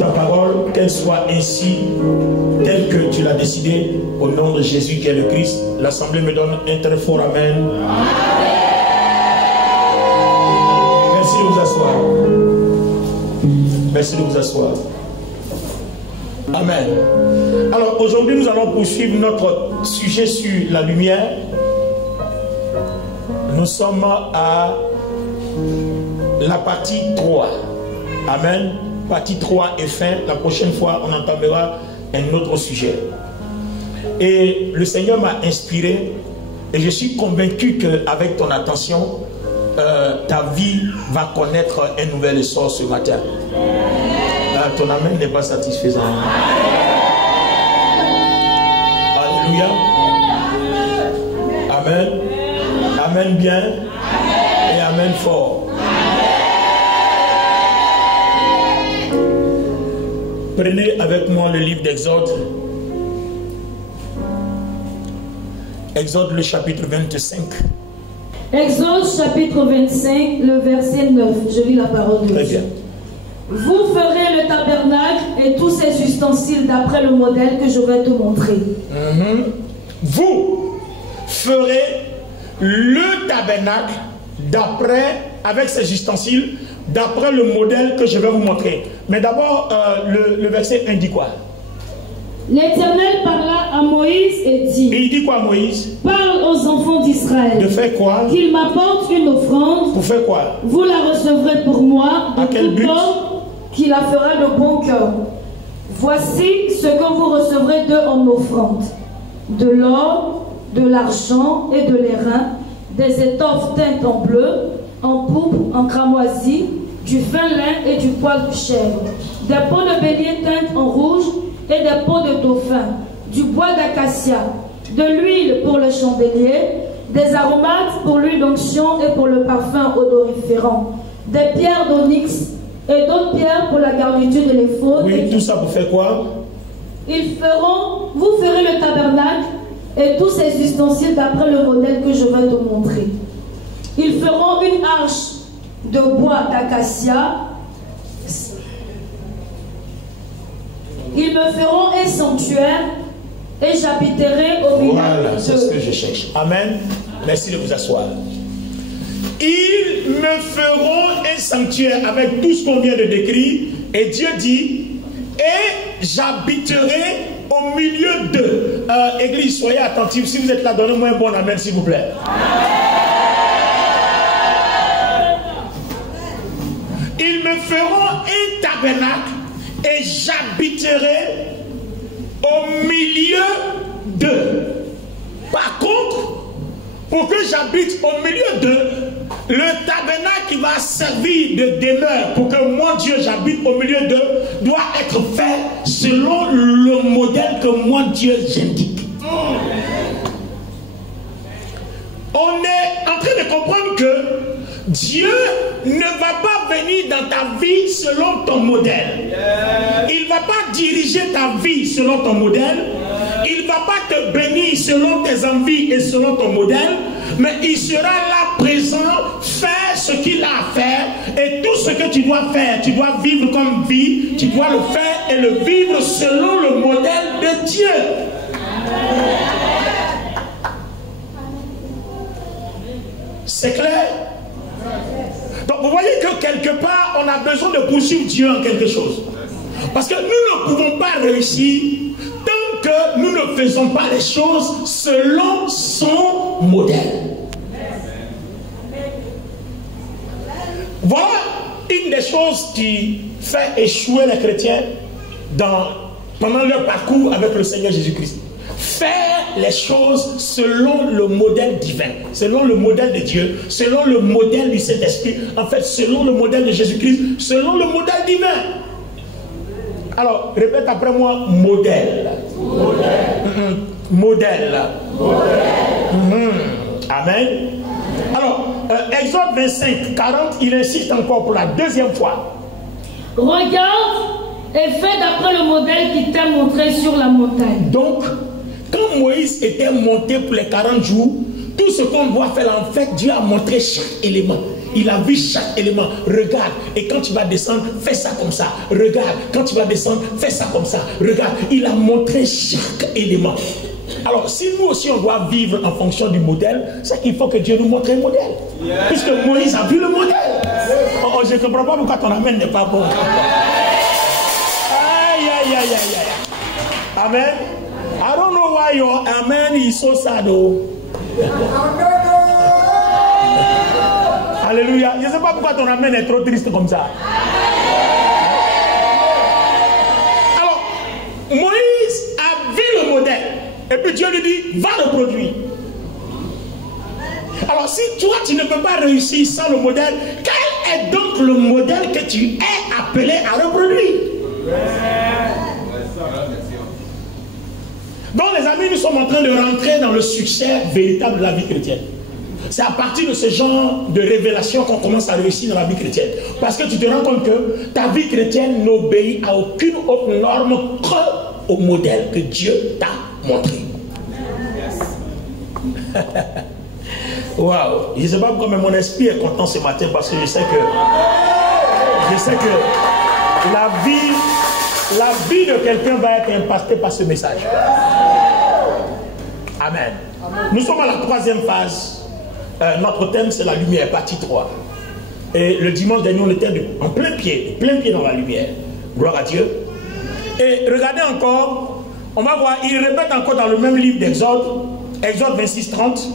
ta parole, qu'elle soit ainsi, telle que tu l'as décidé, au nom de Jésus qui est le Christ. L'Assemblée me donne un très fort Amen. Merci de vous asseoir. Merci de vous asseoir. Amen. Alors aujourd'hui nous allons poursuivre notre sujet sur la lumière. Nous sommes à la partie 3. Amen. Partie 3 est fin. La prochaine fois on entamera un autre sujet. Et le Seigneur m'a inspiré et je suis convaincu qu'avec ton attention, ta vie va connaître un nouvel essor ce matin. Ton amen n'est pas satisfaisant. Alléluia. Amen. Amen bien. Et amen fort. Prenez avec moi le livre d'Exode. Exode le chapitre 25. Exode chapitre 25, le verset 9. Je lis la parole de Dieu. Très bien. Vous ferez le tabernacle et tous ses ustensiles d'après le modèle que je vais te montrer. Vous ferez le tabernacle avec ses ustensiles d'après le modèle que je vais vous montrer. Mais d'abord, le verset indique quoi? L'Éternel parla à Moïse et dit. Et il dit quoi à Moïse? Parle aux enfants d'Israël. De faire quoi? Qu'ils m'apportent une offrande. Pour faire quoi? Vous la recevrez pour moi de tout homme qui la fera de bon cœur. Voici ce que vous recevrez d'eux en offrande: de l'or, de l'argent et de l'airain, des étoffes teintes en bleu, en pourpre, en cramoisi, du fin lin et du poil de chèvre, des peaux de bélier teintes en rouge et des peaux de dauphin, du bois d'acacia, de l'huile pour le chandelier, des aromates pour l'huile d'onction et pour le parfum odoriférant, des pierres d'onyx et d'autres pierres pour la garniture de l'éphod. Oui, tout ça pour faire quoi? Vous ferez le tabernacle et tous ses ustensiles d'après le modèle que je vais te montrer. Ils feront une arche de bois d'acacia. Ils me feront un sanctuaire et j'habiterai au milieu. Voilà, c'est ce que je cherche. Amen. Merci de vous asseoir. Ils me feront un sanctuaire avec tout ce qu'on vient de décrire. Et Dieu dit, et j'habiterai au milieu d'eux. Église, soyez attentifs. Si vous êtes là, donnez-moi un bon amen, s'il vous plaît. Ils me feront un tabernacle et j'habiterai au milieu d'eux. Par contre, pour que j'habite au milieu d'eux, le tabernacle qui va servir de demeure pour que moi Dieu j'habite au milieu d'eux doit être fait selon le modèle que moi Dieu j'indique. On est en train de comprendre que Dieu ne va pas venir dans ta vie selon ton modèle. Il ne va pas diriger ta vie selon ton modèle. Il ne va pas te bénir selon tes envies et selon ton modèle. Mais il sera là présent, faire ce qu'il a à faire. Et tout ce que tu dois faire, tu dois vivre comme vie. Tu dois le faire et le vivre selon le modèle de Dieu. C'est clair? Donc vous voyez que quelque part, on a besoin de poursuivre Dieu en quelque chose. Parce que nous ne pouvons pas réussir tant que nous ne faisons pas les choses selon son modèle. Voilà une des choses qui fait échouer les chrétiens pendant leur parcours avec le Seigneur Jésus-Christ. Faire les choses selon le modèle divin, selon le modèle de Dieu, selon le modèle du Saint-Esprit, en fait, selon le modèle de Jésus-Christ, selon le modèle divin. Alors, répète après moi, modèle. Modèle. Amen. Alors, Exode 25, 40, il insiste encore pour la deuxième fois. Regarde et fais d'après le modèle qui t'a montré sur la montagne. Donc, quand Moïse était monté pour les 40 jours, tout ce qu'on doit faire, en fait, Dieu a montré chaque élément. il a vu chaque élément. Regarde, et quand tu vas descendre, fais ça comme ça. Regarde, quand tu vas descendre, fais ça comme ça. Regarde, il a montré chaque élément. Alors, si nous aussi on doit vivre en fonction du modèle, c'est qu'il faut que Dieu nous montre un modèle. Puisque Moïse a vu le modèle. Oh, je ne comprends pas pourquoi ton amen n'est pas bon. Aïe, aïe, aïe, aïe, aïe. Amen. I don't know why your amen is so sad. Oh. Alléluia. Je ne sais pas pourquoi ton amen est trop triste comme ça. Alors, Moïse a vu le modèle. Et puis Dieu lui dit, va le produire. Alors si toi tu ne peux pas réussir sans le modèle, quel est donc le modèle que tu es appelé à reproduire? Donc les amis, nous sommes en train de rentrer dans le succès véritable de la vie chrétienne. C'est à partir de ce genre de révélation qu'on commence à réussir dans la vie chrétienne. Parce que tu te rends compte que ta vie chrétienne n'obéit à aucune autre norme qu'au modèle que Dieu t'a montré. Waouh! Je ne sais pas pourquoi, mais mon esprit est content ce matin parce que je sais que la vie de quelqu'un va être impactée par ce message. Amen. Nous sommes à la troisième phase. Notre thème c'est la lumière, partie 3. Et le dimanche dernier, on était en plein pied dans la lumière. Gloire à Dieu. Et regardez encore, on va voir, il répète encore dans le même livre d'Exode, Exode 26, 30.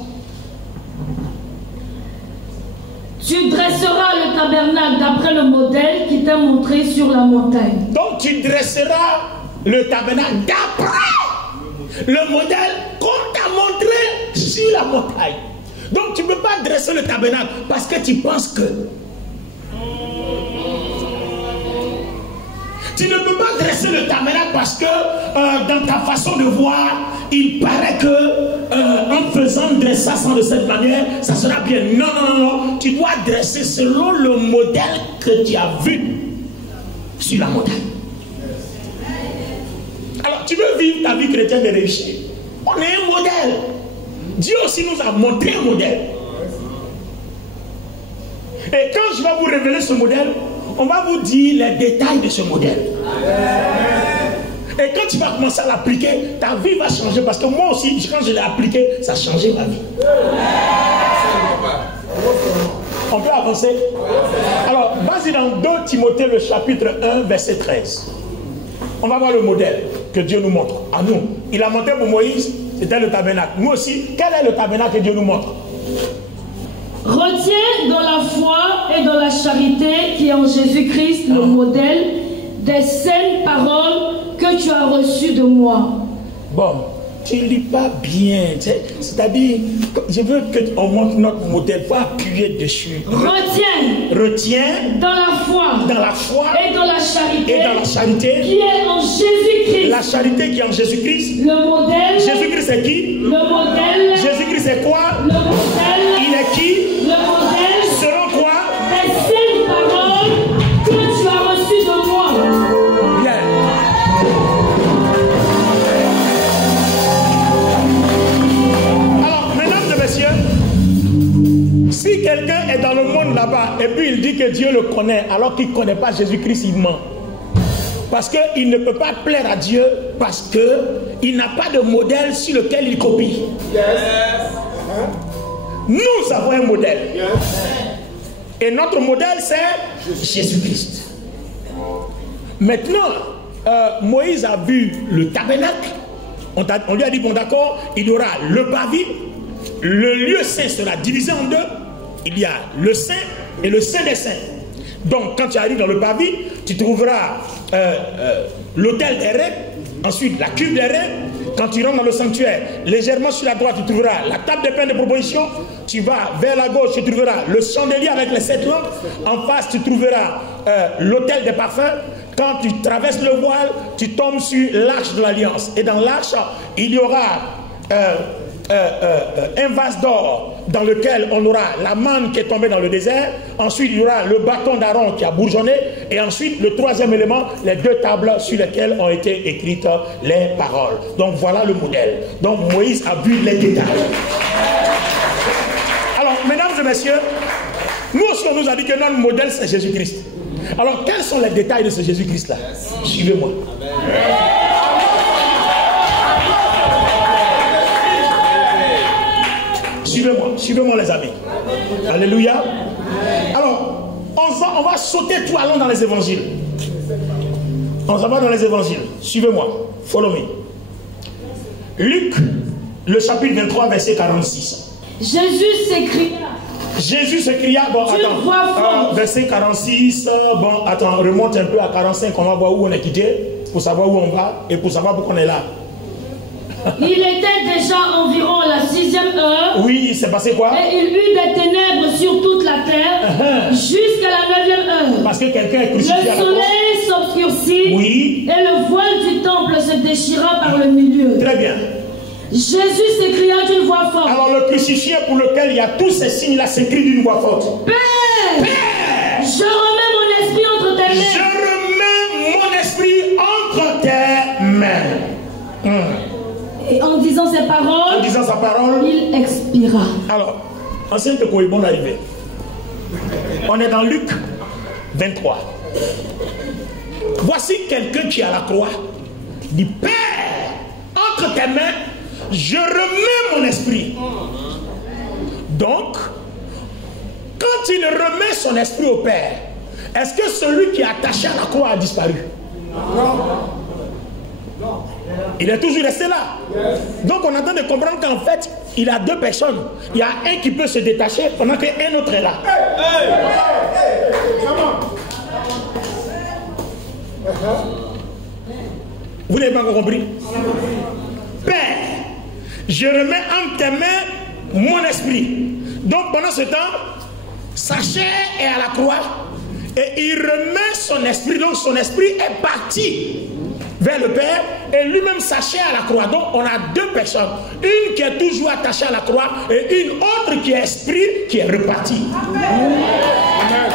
Tu dresseras le tabernacle d'après le modèle qui t'est montré sur la montagne. Donc tu dresseras le tabernacle d'après le modèle qu'on t'a montré sur la montagne. Donc tu ne peux pas dresser le tabernacle parce que tu penses que... Tu ne peux pas dresser le tabernacle parce que dans ta façon de voir, il paraît que en faisant le dressage de cette manière, ça sera bien. Non, non, non, non. Tu dois dresser selon le modèle que tu as vu sur la montagne. Alors, tu veux vivre ta vie chrétienne et réussir. On est un modèle. Dieu aussi nous a montré un modèle. Et quand je vais vous révéler ce modèle, on va vous dire les détails de ce modèle. Et quand tu vas commencer à l'appliquer, ta vie va changer. Parce que moi aussi, quand je l'ai appliqué, ça a changé ma vie. On peut avancer? Alors, vas-y dans 2 Timothée, le chapitre 1, verset 13. On va voir le modèle que Dieu nous montre. À nous. Il a montré pour Moïse, c'était le tabernacle. Nous aussi, quel est le tabernacle que Dieu nous montre? Retiens dans la foi et dans la charité qui est en Jésus-Christ le modèle des saines paroles que tu as reçues de moi. Bon, tu ne lis pas bien. C'est-à-dire, je veux qu'on montre notre modèle, pas appuyer dessus. Retiens dans la foi et dans la charité qui est en Jésus-Christ. La charité qui est en Jésus-Christ. Le modèle. Jésus-Christ c'est qui? Le modèle. Jésus-Christ c'est quoi? Le modèle. Il est qui? Le modèle. Selon quoi? Des saines paroles que tu as reçues de moi. Bien. Alors, mesdames et messieurs, si quelqu'un est dans le monde là-bas et puis il dit que Dieu le connaît alors qu'il ne connaît pas Jésus-Christ, il ment. Parce qu'il ne peut pas plaire à Dieu parce qu'il n'a pas de modèle sur lequel il copie. Nous avons un modèle. Et notre modèle, c'est Jésus-Christ. Maintenant, Moïse a vu le tabernacle. On lui a dit, bon d'accord, il y aura le parvis. Le lieu saint sera divisé en 2. Il y a le saint et le saint des saints. Donc, quand tu arrives dans le parvis, tu trouveras l'autel des reins, ensuite la cuve des reins. Quand tu rentres dans le sanctuaire, légèrement sur la droite, tu trouveras la table de pain de proposition. Tu vas vers la gauche, tu trouveras le chandelier avec les 7 lampes. En face, tu trouveras l'autel des parfums. Quand tu traverses le voile, tu tombes sur l'arche de l'alliance. Et dans l'arche, il y aura un vase d'or dans lequel on aura la manne qui est tombée dans le désert. Ensuite, il y aura le bâton d'Aaron qui a bourgeonné. Et ensuite, le troisième élément, les 2 tables sur lesquelles ont été écrites les paroles. Donc, voilà le modèle. Donc, Moïse a vu les détails. Alors, mesdames et messieurs, Nous aussi, on nous a dit que notre modèle, c'est Jésus-Christ. Alors, quels sont les détails de ce Jésus-Christ-là? Suivez-moi. Suivez-moi les amis. Alléluia. Alors, on va sauter tout à l'heure dans les évangiles. On s'en va dans les évangiles. Suivez-moi. Follow me. Luc, le chapitre 23, verset 46. Jésus s'écria, bon attends, verset 46, bon attends, remonte un peu à 45, on va voir où on est quitté, pour savoir où on va et pour savoir pourquoi on est là. Il était déjà environ la 6e heure. Oui, il s'est passé quoi? Et il eut des ténèbres sur toute la terre jusqu'à la 9e heure. Parce que quelqu'un est crucifié. Le soleil s'obscurcit. Oui. Et le voile du temple se déchira par le milieu. Très bien. Jésus s'écria d'une voix forte. Alors le crucifié pour lequel il y a tous ces signes-là s'écrit d'une voix forte. Père, je remets mon esprit entre tes mains. Je remets mon esprit entre tes mains. Et en disant ces paroles, il expira. Alors, enseigne que quoi est bon d'arriver. On est dans Luc 23. Voici quelqu'un qui est à la croix. Dit, Père, entre tes mains, je remets mon esprit. Donc, quand il remet son esprit au Père, est-ce que celui qui est attaché à la croix a disparu? Non. Il est toujours resté là. Donc on attend de comprendre qu'en fait, il a deux personnes. Il y a un qui peut se détacher pendant qu'un autre est là. Vous n'avez pas encore compris? Père, je remets entre tes mains mon esprit. Donc pendant ce temps, sa chair est à la croix et il remet son esprit. Donc son esprit est parti vers le Père et lui-même sa chair à la croix. Donc on a deux personnes. Une qui est toujours attachée à la croix et une autre qui est esprit qui est reparti. Amen.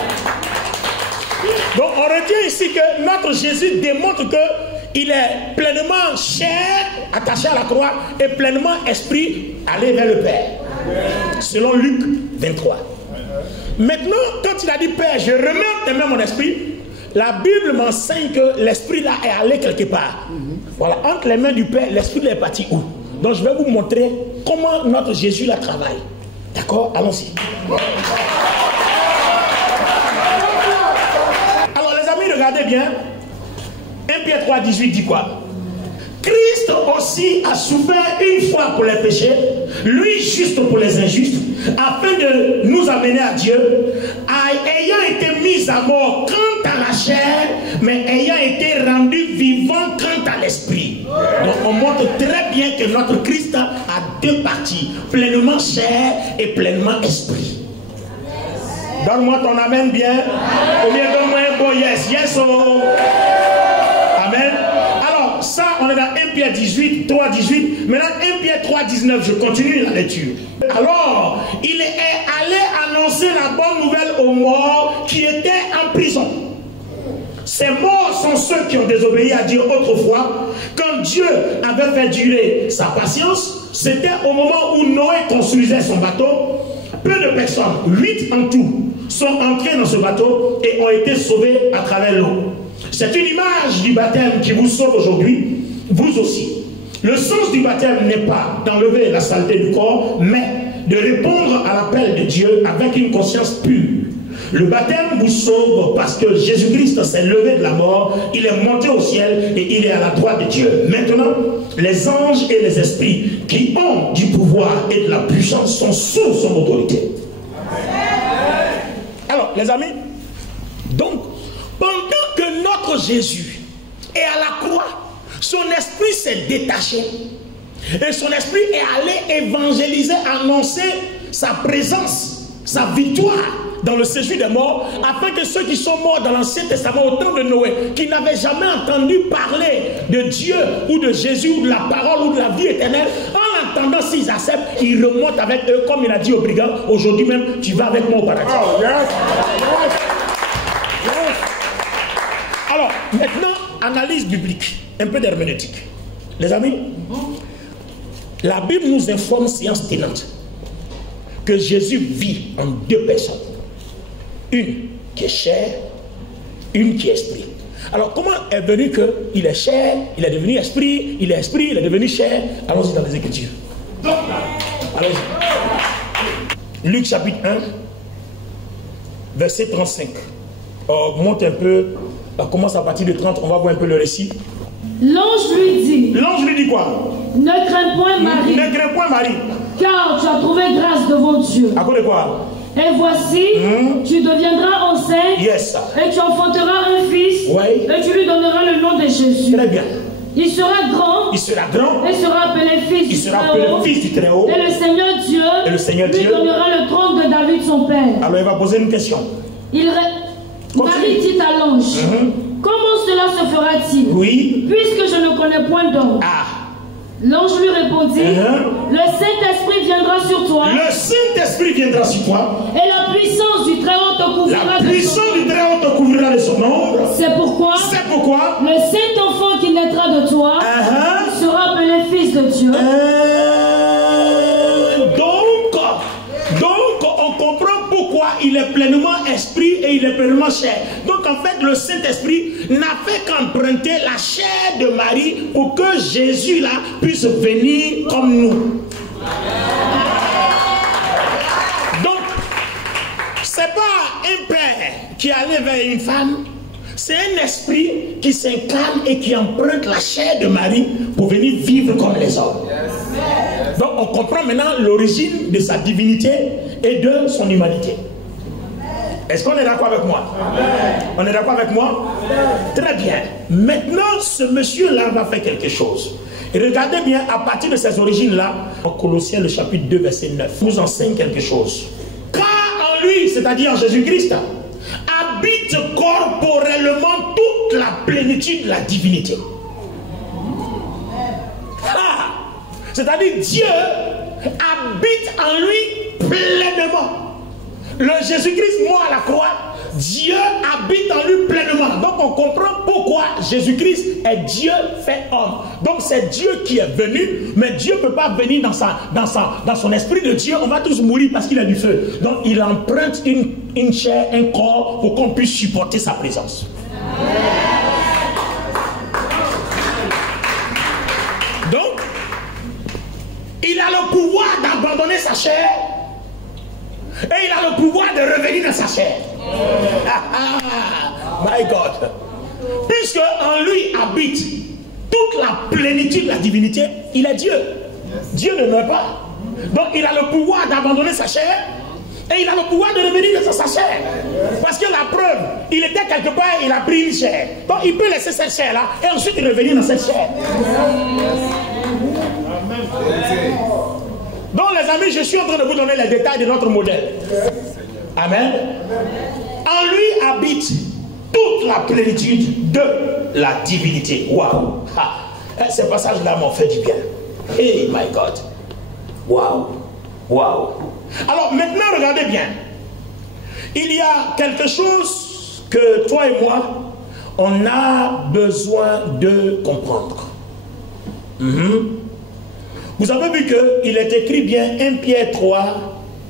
Donc on retient ici que notre Jésus démontre qu'il est pleinement chair attaché à la croix et pleinement esprit allé vers le Père. Selon Luc 23. Maintenant, quand il a dit Père, je remets en tes mains mon esprit, la Bible m'enseigne que l'esprit là est allé quelque part. Voilà, entre les mains du Père, l'esprit là est parti où? Donc je vais vous montrer comment notre Jésus la travaille. D'accord? Allons-y. Alors les amis, regardez bien. 1 Pierre 3, 18 dit quoi? Christ aussi a souffert une fois pour les péchés, lui juste pour les injustes, afin de nous amener à Dieu, ayant été mis à mort quant à la chair, mais ayant été rendu vivant quant à l'esprit. Donc on montre très bien que notre Christ a deux parties, pleinement chair et pleinement esprit. Donne-moi ton amen bien. Ou bien donne-moi un beau yes. Yes oh. Amen. Alors ça, on est dans 1 Pierre 18, 3, 18. Maintenant 1 Pierre 3, 19, je continue la lecture. Alors, il est allé annoncer la bonne nouvelle aux morts qui étaient en prison. Ces morts sont ceux qui ont désobéi à Dieu autrefois. Quand Dieu avait fait durer sa patience, c'était au moment où Noé construisait son bateau. Peu de personnes, 8 en tout, sont entrées dans ce bateau et ont été sauvées à travers l'eau. C'est une image du baptême qui vous sauve aujourd'hui, vous aussi. Le sens du baptême n'est pas d'enlever la saleté du corps, mais de répondre à l'appel de Dieu avec une conscience pure. Le baptême vous sauve parce que Jésus-Christ s'est levé de la mort, il est monté au ciel et il est à la droite de Dieu. Maintenant, les anges et les esprits qui ont du pouvoir et de la puissance sont sous son autorité. Alors, les amis, donc, pendant que notre Jésus est à la croix, son esprit s'est détaché et son esprit est allé évangéliser, annoncer sa présence, sa victoire dans le séjour des morts, afin que ceux qui sont morts dans l'Ancien Testament au temps de Noé, qui n'avaient jamais entendu parler de Dieu ou de Jésus ou de la parole ou de la vie éternelle, en l'entendant, s'ils acceptent, ils remontent avec eux, comme il a dit aux brigands, aujourd'hui même, tu vas avec moi au paradis. Oh, yes. Yes. Alors, maintenant, analyse biblique, un peu d'herméneutique. Les amis, la Bible nous informe, séance tenante, que Jésus vit en deux personnes. Une qui est chair, une qui est esprit. Alors comment est venu qu'il est chair, il est devenu esprit, il est esprit, il est devenu chair? Allons-y dans les Écritures. Allons-y. Luc chapitre 1, verset 35. Monte un peu, on commence à partir de 30, on va voir un peu le récit. L'ange lui dit. L'ange lui dit quoi? Ne crains point Marie. Ne crains point Marie. Car tu as trouvé grâce devant Dieu. À cause de quoi? Et voici, tu deviendras enceinte. Yes. Et tu enfanteras un fils. Oui. Et tu lui donneras le nom de Jésus. Très bien. Il sera grand. Il sera grand. Et sera appelé fils Il du sera appelé fils du Très-Haut. Et le Seigneur Dieu. Et le Seigneur lui Dieu donnera le trône de David son père. Alors il va poser une question. Marie dit à l'ange. Comment cela se fera-t-il? Oui. Puisque je ne connais point d'homme. Ah. L'ange lui répondit, le Saint-Esprit viendra sur toi. Le Saint-Esprit viendra sur toi. Et la puissance du Très-Haut te couvrira. La puissance du Très-Haut te couvrira de son ombre. C'est pourquoi le Saint-Enfant qui naîtra de toi sera appelé Fils de Dieu. Donc on comprend pourquoi il est pleinement esprit et il est pleinement chair. Donc en fait le Saint-Esprit n'a fait qu'emprunter la chair de Marie pour que Jésus là puisse venir comme nous. Donc c'est pas un père qui allait vers une femme, c'est un esprit qui s'incarne et qui emprunte la chair de Marie pour venir vivre comme les hommes. Donc on comprend maintenant l'origine de sa divinité et de son humanité. Est-ce qu'on est d'accord avec moi? On est d'accord avec moi? Très bien. Maintenant, ce monsieur-là va faire quelque chose. Et regardez bien, à partir de ces origines-là, en Colossiens, le chapitre 2, verset 9, nous enseigne quelque chose. Car en lui, c'est-à-dire en Jésus-Christ, habite corporellement toute la plénitude de la divinité. C'est-à-dire Dieu habite en lui pleinement. Le Jésus-Christ mort à la croix, Dieu habite en lui pleinement. Donc on comprend pourquoi Jésus-Christ est Dieu fait homme. Donc c'est Dieu qui est venu, mais Dieu ne peut pas venir dans son esprit de Dieu. On va tous mourir parce qu'il a du feu. Donc il emprunte une chair, un corps pour qu'on puisse supporter sa présence. Donc il a le pouvoir d'abandonner sa chair et il a le pouvoir de revenir dans sa chair. My God. Puisque en lui habite toute la plénitude de la divinité, il est Dieu. Dieu ne meurt pas. Donc il a le pouvoir d'abandonner sa chair et il a le pouvoir de revenir dans sa chair. Parce que la preuve, il était quelque part, il a pris une chair. Donc il peut laisser cette chair-là et ensuite revenir dans cette chair. Donc les amis, je suis en train de vous donner les détails de notre modèle. Amen. En lui habite toute la plénitude de la divinité. Waouh. Ces passages-là m'ont fait du bien. Hey my God. Waouh. Waouh. Alors maintenant, regardez bien. Il y a quelque chose que toi et moi, on a besoin de comprendre. Vous avez vu qu'il est écrit bien 1 Pierre 3,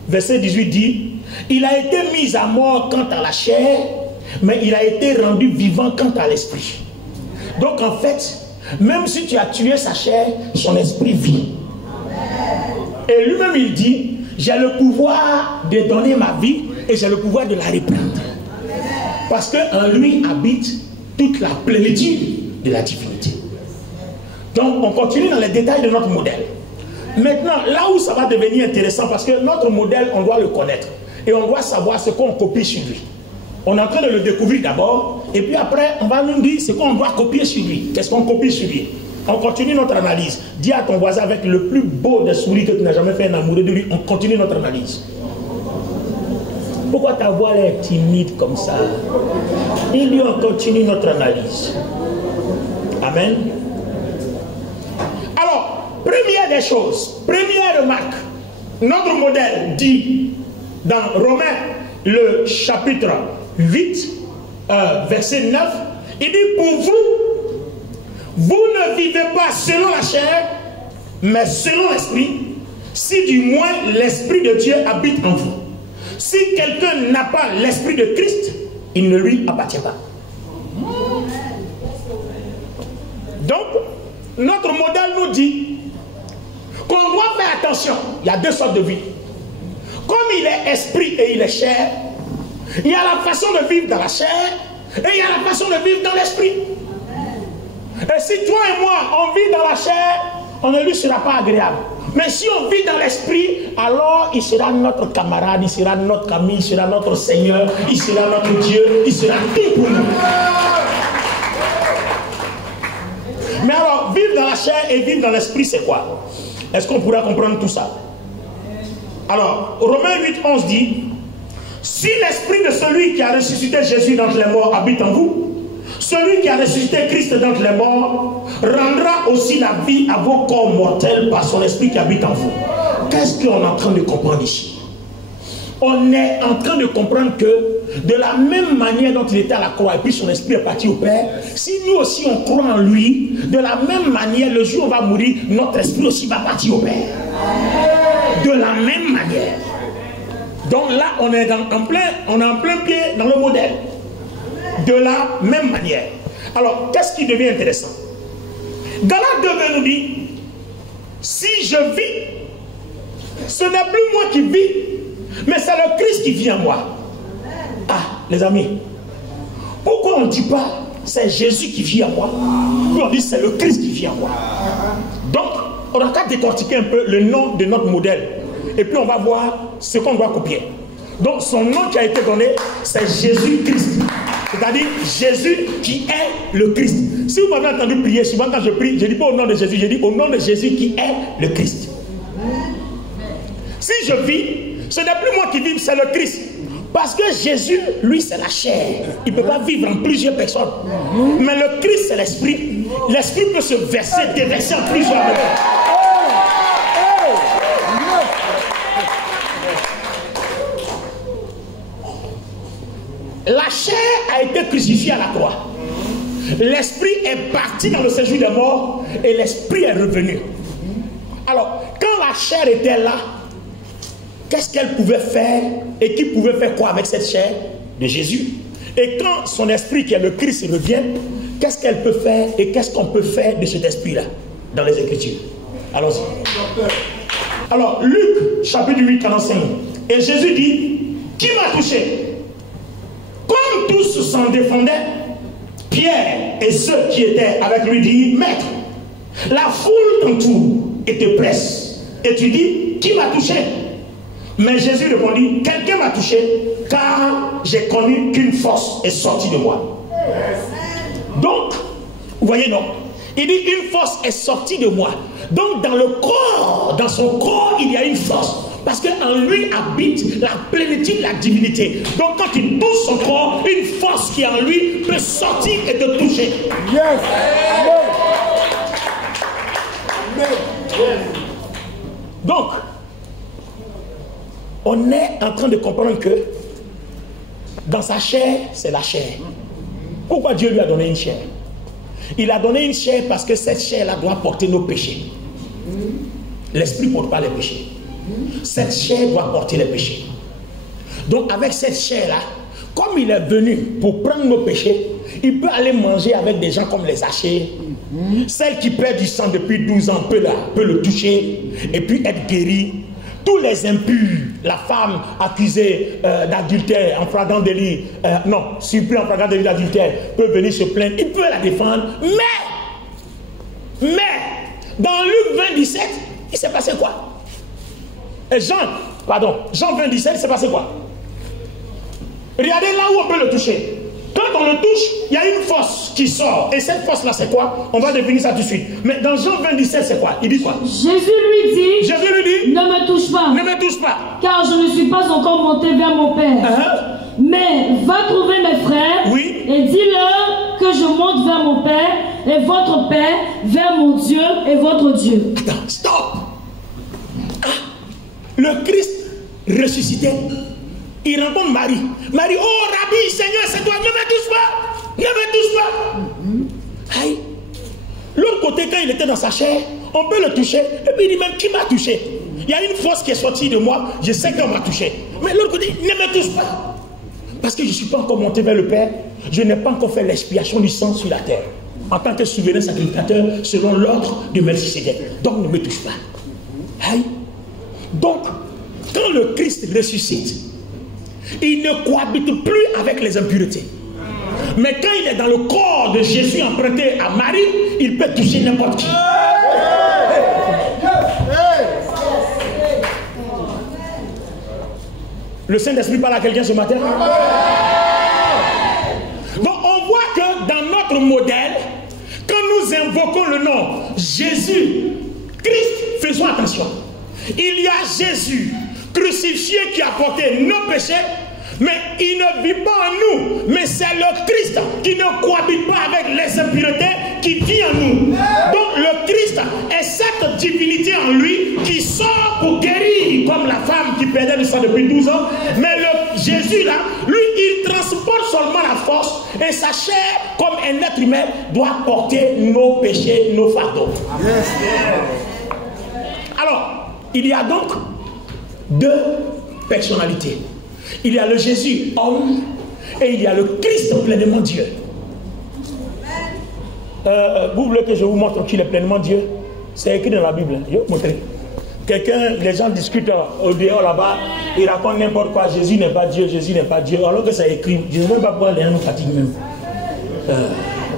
verset 18 dit, il a été mis à mort quant à la chair, mais il a été rendu vivant quant à l'esprit. Donc en fait, même si tu as tué sa chair, son esprit vit. Et lui-même il dit, j'ai le pouvoir de donner ma vie et j'ai le pouvoir de la reprendre. Parce qu'en lui habite toute la plénitude de la divinité. Donc on continue dans les détails de notre modèle. Maintenant, là où ça va devenir intéressant, parce que notre modèle, on doit le connaître. Et on doit savoir ce qu'on copie sur lui. On est en train de le découvrir d'abord. Et puis après, on va nous dire ce qu'on doit copier sur lui. Qu'est-ce qu'on copie sur lui? On continue notre analyse. Dis à ton voisin avec le plus beau des sourires que tu n'as jamais fait un amoureux de lui. On continue notre analyse. Pourquoi ta voix est timide comme ça? Dis-lui, on continue notre analyse. Amen. Alors, première des choses, première remarque, notre modèle dit dans Romains, le chapitre 8, verset 9, il dit pour vous, vous ne vivez pas selon la chair, mais selon l'esprit, si du moins l'esprit de Dieu habite en vous. Si quelqu'un n'a pas l'esprit de Christ, il ne lui appartient pas. Donc, notre modèle nous dit qu'on doit faire attention. Il y a deux sortes de vie. Comme il est esprit et il est chair, il y a la façon de vivre dans la chair et il y a la façon de vivre dans l'esprit. Et si toi et moi, on vit dans la chair, on ne lui sera pas agréable. Mais si on vit dans l'esprit, alors il sera notre camarade, il sera notre ami, il sera notre Seigneur, il sera notre Dieu, il sera tout pour nous. Mais alors, vivre dans la chair et vivre dans l'esprit, c'est quoi? Est-ce qu'on pourra comprendre tout ça? Alors, Romains 8:11 dit, si l'esprit de celui qui a ressuscité Jésus d'entre les morts habite en vous, celui qui a ressuscité Christ d'entre les morts rendra aussi la vie à vos corps mortels par son esprit qui habite en vous. Qu'est-ce qu'on est en train de comprendre ici? On est en train de comprendre que de la même manière dont il était à la croix et puis son esprit est parti au Père, si nous aussi on croit en lui, de la même manière, le jour où on va mourir, notre esprit aussi va partir au Père. De la même manière. Donc là, on est en plein pied dans le modèle. De la même manière. Alors, qu'est-ce qui devient intéressant? Galates 2 nous dit, si je vis, ce n'est plus moi qui vis, mais c'est le Christ qui vit en moi. Ah, les amis, pourquoi on ne dit pas c'est Jésus qui vit en moi? Puis on dit c'est le Christ qui vit en moi. Donc, on a qu'à décortiquer un peu le nom de notre modèle. Et puis on va voir ce qu'on doit copier. Donc son nom qui a été donné, c'est Jésus-Christ. C'est-à-dire Jésus qui est le Christ. Si vous m'avez entendu prier, souvent quand je prie, je ne dis pas au nom de Jésus, je dis au nom de Jésus qui est le Christ. Si je vis, ce n'est plus moi qui vis, c'est le Christ. Parce que Jésus, lui, c'est la chair. Il ne peut pas vivre en plusieurs personnes. Mais le Christ, c'est l'esprit. L'esprit peut se verser, déverser en plusieurs moments. La chair a été crucifiée à la croix. L'esprit est parti dans le séjour des morts et l'esprit est revenu. Alors, quand la chair était là, qu'est-ce qu'elle pouvait faire et qui pouvait faire quoi avec cette chair de Jésus? Et quand son esprit qui est le Christ revient, qu'est-ce qu'elle peut faire et qu'est-ce qu'on peut faire de cet esprit-là dans les Écritures? Allons-y. Alors, Luc, chapitre 8, 45. Et Jésus dit, qui m'a touché? Comme tous s'en défendaient, Pierre et ceux qui étaient avec lui disent, Maître, la foule t'entoure et te presse. Et tu dis, qui m'a touché? Mais Jésus répondit, quelqu'un m'a touché, car j'ai connu qu'une force est sortie de moi. Donc, vous voyez, non? Il dit, une force est sortie de moi. Donc, dans le corps, dans son corps, il y a une force. Parce qu'en lui habite la plénitude de la divinité. Donc quand il touche son corps, une force qui est en lui peut sortir et te toucher. Yes. Donc, on est en train de comprendre que dans sa chair, c'est la chair. Pourquoi Dieu lui a donné une chair? Il a donné une chair parce que cette chair-là doit porter nos péchés. L'esprit ne porte pas les péchés. Cette chair doit porter les péchés. Donc avec cette chair-là, comme il est venu pour prendre nos péchés, il peut aller manger avec des gens comme les Zachée. Celle qui perd du sang depuis 12 ans peut le toucher et puis être guérie. Tous les impurs, la femme accusée d'adultère en flagrant délit, surpris en flagrant délit d'adultère, peut venir se plaindre, il peut la défendre. Mais dans Luc 20, 17, il s'est passé quoi? Jean 20, 17, il s'est passé quoi? Regardez là où on peut le toucher. Quand on le touche, il y a une force qui sort. Et cette force-là, c'est quoi? On va définir ça tout de suite. Mais dans Jean 20, 17, c'est quoi? Il dit quoi? Jésus lui dit, ne me touche pas. Ne me touche pas. Car je ne suis pas encore monté vers mon Père. Mais va trouver mes frères et dis-leur que je monte vers mon Père et votre Père, vers mon Dieu et votre Dieu. Attends, stop. Le Christ ressuscité, il rencontre Marie. Marie, oh Rabbi, Seigneur, c'est toi, ne me touche pas. Ne me touche pas. Aïe. L'autre côté, quand il était dans sa chair, on peut le toucher. Et puis il dit même, qui m'a touché? Il y a une force qui est sortie de moi, je sais qu'on m'a touché. Mais l'autre côté, ne me touche pas. Parce que je ne suis pas encore monté vers le Père. Je n'ai pas encore fait l'expiation du sang sur la terre. En tant que souverain sacrificateur, selon l'ordre de Melchisédek. Donc ne me touche pas. Aïe. Donc, quand le Christ ressuscite, il ne cohabite plus avec les impuretés. Mais quand il est dans le corps de Jésus emprunté à Marie, il peut toucher n'importe qui. Le Saint-Esprit parle à quelqu'un ce matin. Donc on voit que dans notre modèle, quand nous invoquons le nom Jésus, Christ, faisons attention. Il y a Jésus crucifié qui a porté nos péchés, mais il ne vit pas en nous, mais c'est le Christ qui ne cohabite pas avec les impuretés qui vit en nous. Donc le Christ est cette divinité en lui qui sort pour guérir, comme la femme qui perdait le sang depuis 12 ans. Mais le Jésus là, lui, il transporte seulement la force et sa chair, comme un être humain, doit porter nos péchés, nos fardeaux. Alors, il y a donc deux personnalités. Il y a le Jésus homme et il y a le Christ pleinement Dieu. Vous voulez que je vous montre qu'il est pleinement Dieu? C'est écrit dans la Bible. Je vais vous montrer. Les gens discutent au dehors là-bas, ils racontent n'importe quoi. Jésus n'est pas Dieu, Jésus n'est pas Dieu. Alors que c'est écrit. Je ne sais même pas pourquoi les gens nous fatiguent même.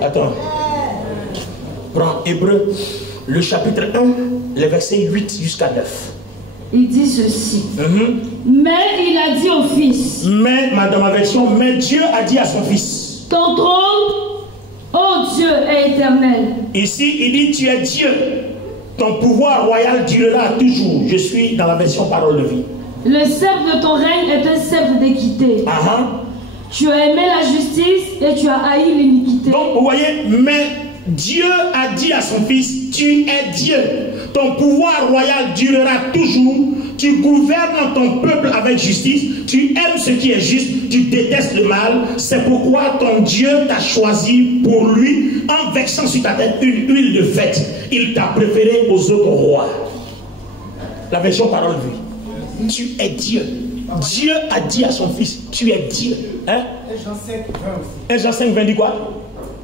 Attends. Prends Hébreu, le chapitre 1, les versets 8 jusqu'à 9. Il dit ceci. Mais il a dit au Fils. Mais, dans ma version, mais Dieu a dit à son Fils. Ton trône, ô Dieu, est éternel. Ici, il dit tu es Dieu. Ton pouvoir royal durera toujours. Je suis dans la version parole de vie. Le sceptre de ton règne est un sceptre d'équité. Tu as aimé la justice et tu as haï l'iniquité. Donc, vous voyez, mais Dieu a dit à son Fils, tu es Dieu. Ton pouvoir royal durera toujours. Tu gouvernes ton peuple avec justice. Tu aimes ce qui est juste. Tu détestes le mal. C'est pourquoi ton Dieu t'a choisi pour lui en versant sur ta tête une huile de fête. Il t'a préféré aux autres rois. La version parole vie. Tu es Dieu. Dieu a dit à son Fils, tu es Dieu. Hein? 1 Jean 5, 20 dit quoi?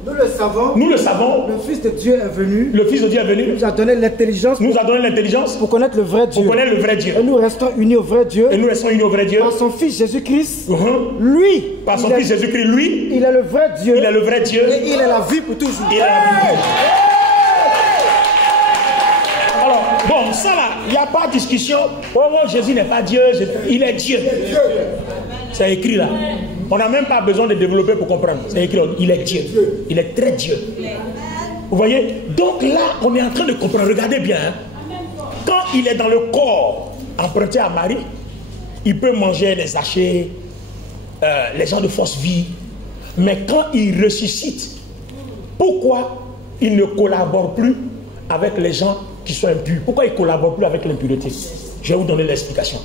Nous le savons. Nous le savons. Le Fils de Dieu est venu. Le Fils de Dieu est venu. Nous a donné l'intelligence. Nous a donné l'intelligence. Pour connaître le vrai Dieu. Pour connaître le vrai Dieu. Et nous restons unis au vrai Dieu. Et nous restons unis au vrai Dieu. Par son Fils Jésus-Christ. Lui. Par son Fils Jésus-Christ, lui. Il est le vrai Dieu. Il est le vrai Dieu. Et il est la vie pour toujours. Il est la vie pour toujours. Alors, bon, ça là, il n'y a pas de discussion. Oh, Jésus n'est pas Dieu. Il est Dieu. C'est écrit là. On n'a même pas besoin de développer pour comprendre. C'est écrit, il est Dieu. Il est très Dieu. Vous voyez? Donc là, on est en train de comprendre. Regardez bien. Hein. Quand il est dans le corps emprunté à Marie, il peut manger les hachés, les gens de force vie. Mais quand il ressuscite, pourquoi il ne collabore plus avec les gens qui sont impurs? Pourquoi il ne collabore plus avec l'impureté? Je vais vous donner l'explication.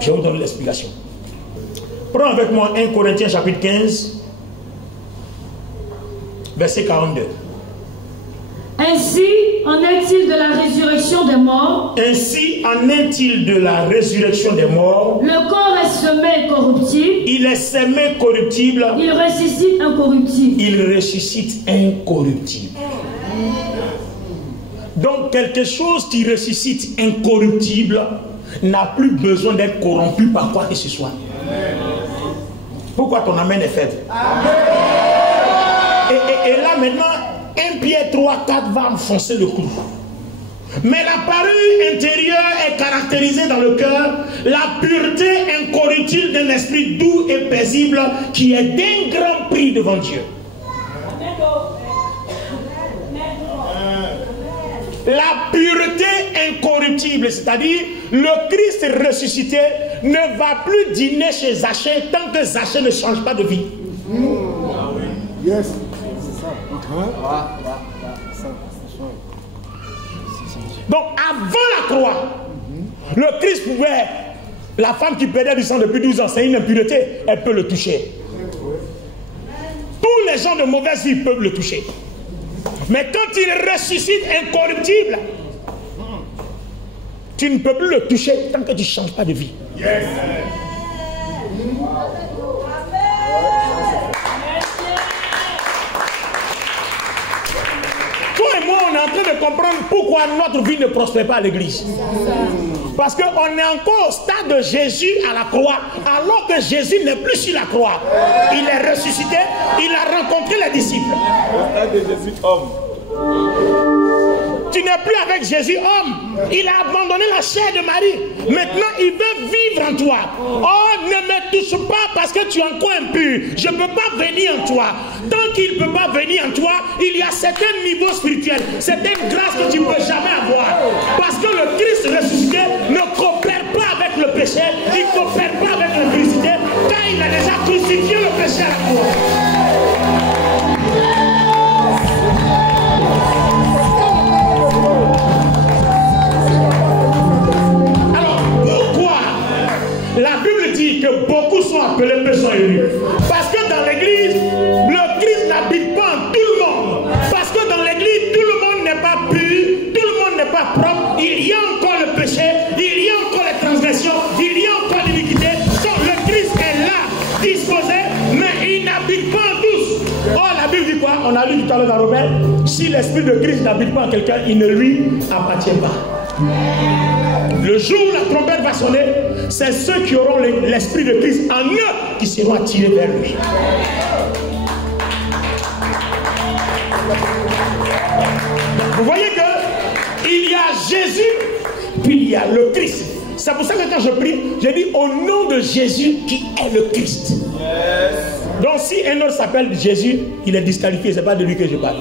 Je vais vous donner l'explication. Prends avec moi 1 Corinthiens chapitre 15, verset 42. Ainsi en est-il de la résurrection des morts. Ainsi en est-il de la résurrection des morts. Le corps est semé corruptible. Il est semé corruptible. Il ressuscite incorruptible. Il ressuscite incorruptible. Donc quelque chose qui ressuscite incorruptible n'a plus besoin d'être corrompu par quoi que ce soit. Pourquoi ton amen est faible? Et là maintenant, 1 Pierre 3, 4 va enfoncer le clou. Mais la parure intérieure est caractérisée dans le cœur, la pureté incorruptible d'un esprit doux et paisible qui est d'un grand prix devant Dieu. La pureté incorruptible, c'est-à-dire le Christ ressuscité ne va plus dîner chez Zachée tant que Zachée ne change pas de vie. Yes. Donc avant la croix, le Christ pouvait, la femme qui perdait du sang depuis 12 ans, c'est une impureté, elle peut le toucher. Tous les gens de mauvaise vie peuvent le toucher. Mais quand il ressuscite incorruptible, tu ne peux plus le toucher tant que tu ne changes pas de vie. Yes. pourquoi notre vie ne prospère pas à l'église. Parce qu'on est encore au stade de Jésus à la croix, alors que Jésus n'est plus sur la croix. Il est ressuscité, il a rencontré les disciples. Au stade de Jésus homme. Tu n'es plus avec Jésus homme. Il a abandonné la chair de Marie. Maintenant, il veut vivre en toi. Oh, ne me touche pas parce que tu es encore impur. Je ne peux pas venir en toi. Tant qu'il ne peut pas venir en toi, il y a certains niveaux spirituels, certaines grâces que tu ne peux jamais avoir. Parce que le Christ ressuscité ne coopère pas avec le péché. Il ne coopère pas avec l'impurité. Car il a déjà crucifié le péché à la croix. La Bible dit que beaucoup sont appelés, peu sont élus. Parce que dans l'église, le Christ n'habite pas en tout le monde. Parce que dans l'église, tout le monde n'est pas pur, tout le monde n'est pas propre. Il y a encore le péché, il y a encore les transgressions, il y a encore l'iniquité. Donc le Christ est là, disposé, mais il n'habite pas en tous. Oh, la Bible dit quoi? On a lu tout à l'heure dans Romains. Si l'esprit de Christ n'habite pas en quelqu'un, il ne lui appartient pas. Le jour où la trompette va sonner, c'est ceux qui auront l'esprit de Christ en eux qui seront attirés vers lui. Vous voyez que il y a Jésus, puis il y a le Christ. C'est pour ça que quand je prie, je dis au nom de Jésus qui est le Christ. Donc si un autre s'appelle Jésus, il est disqualifié, ce n'est pas de lui que je parle.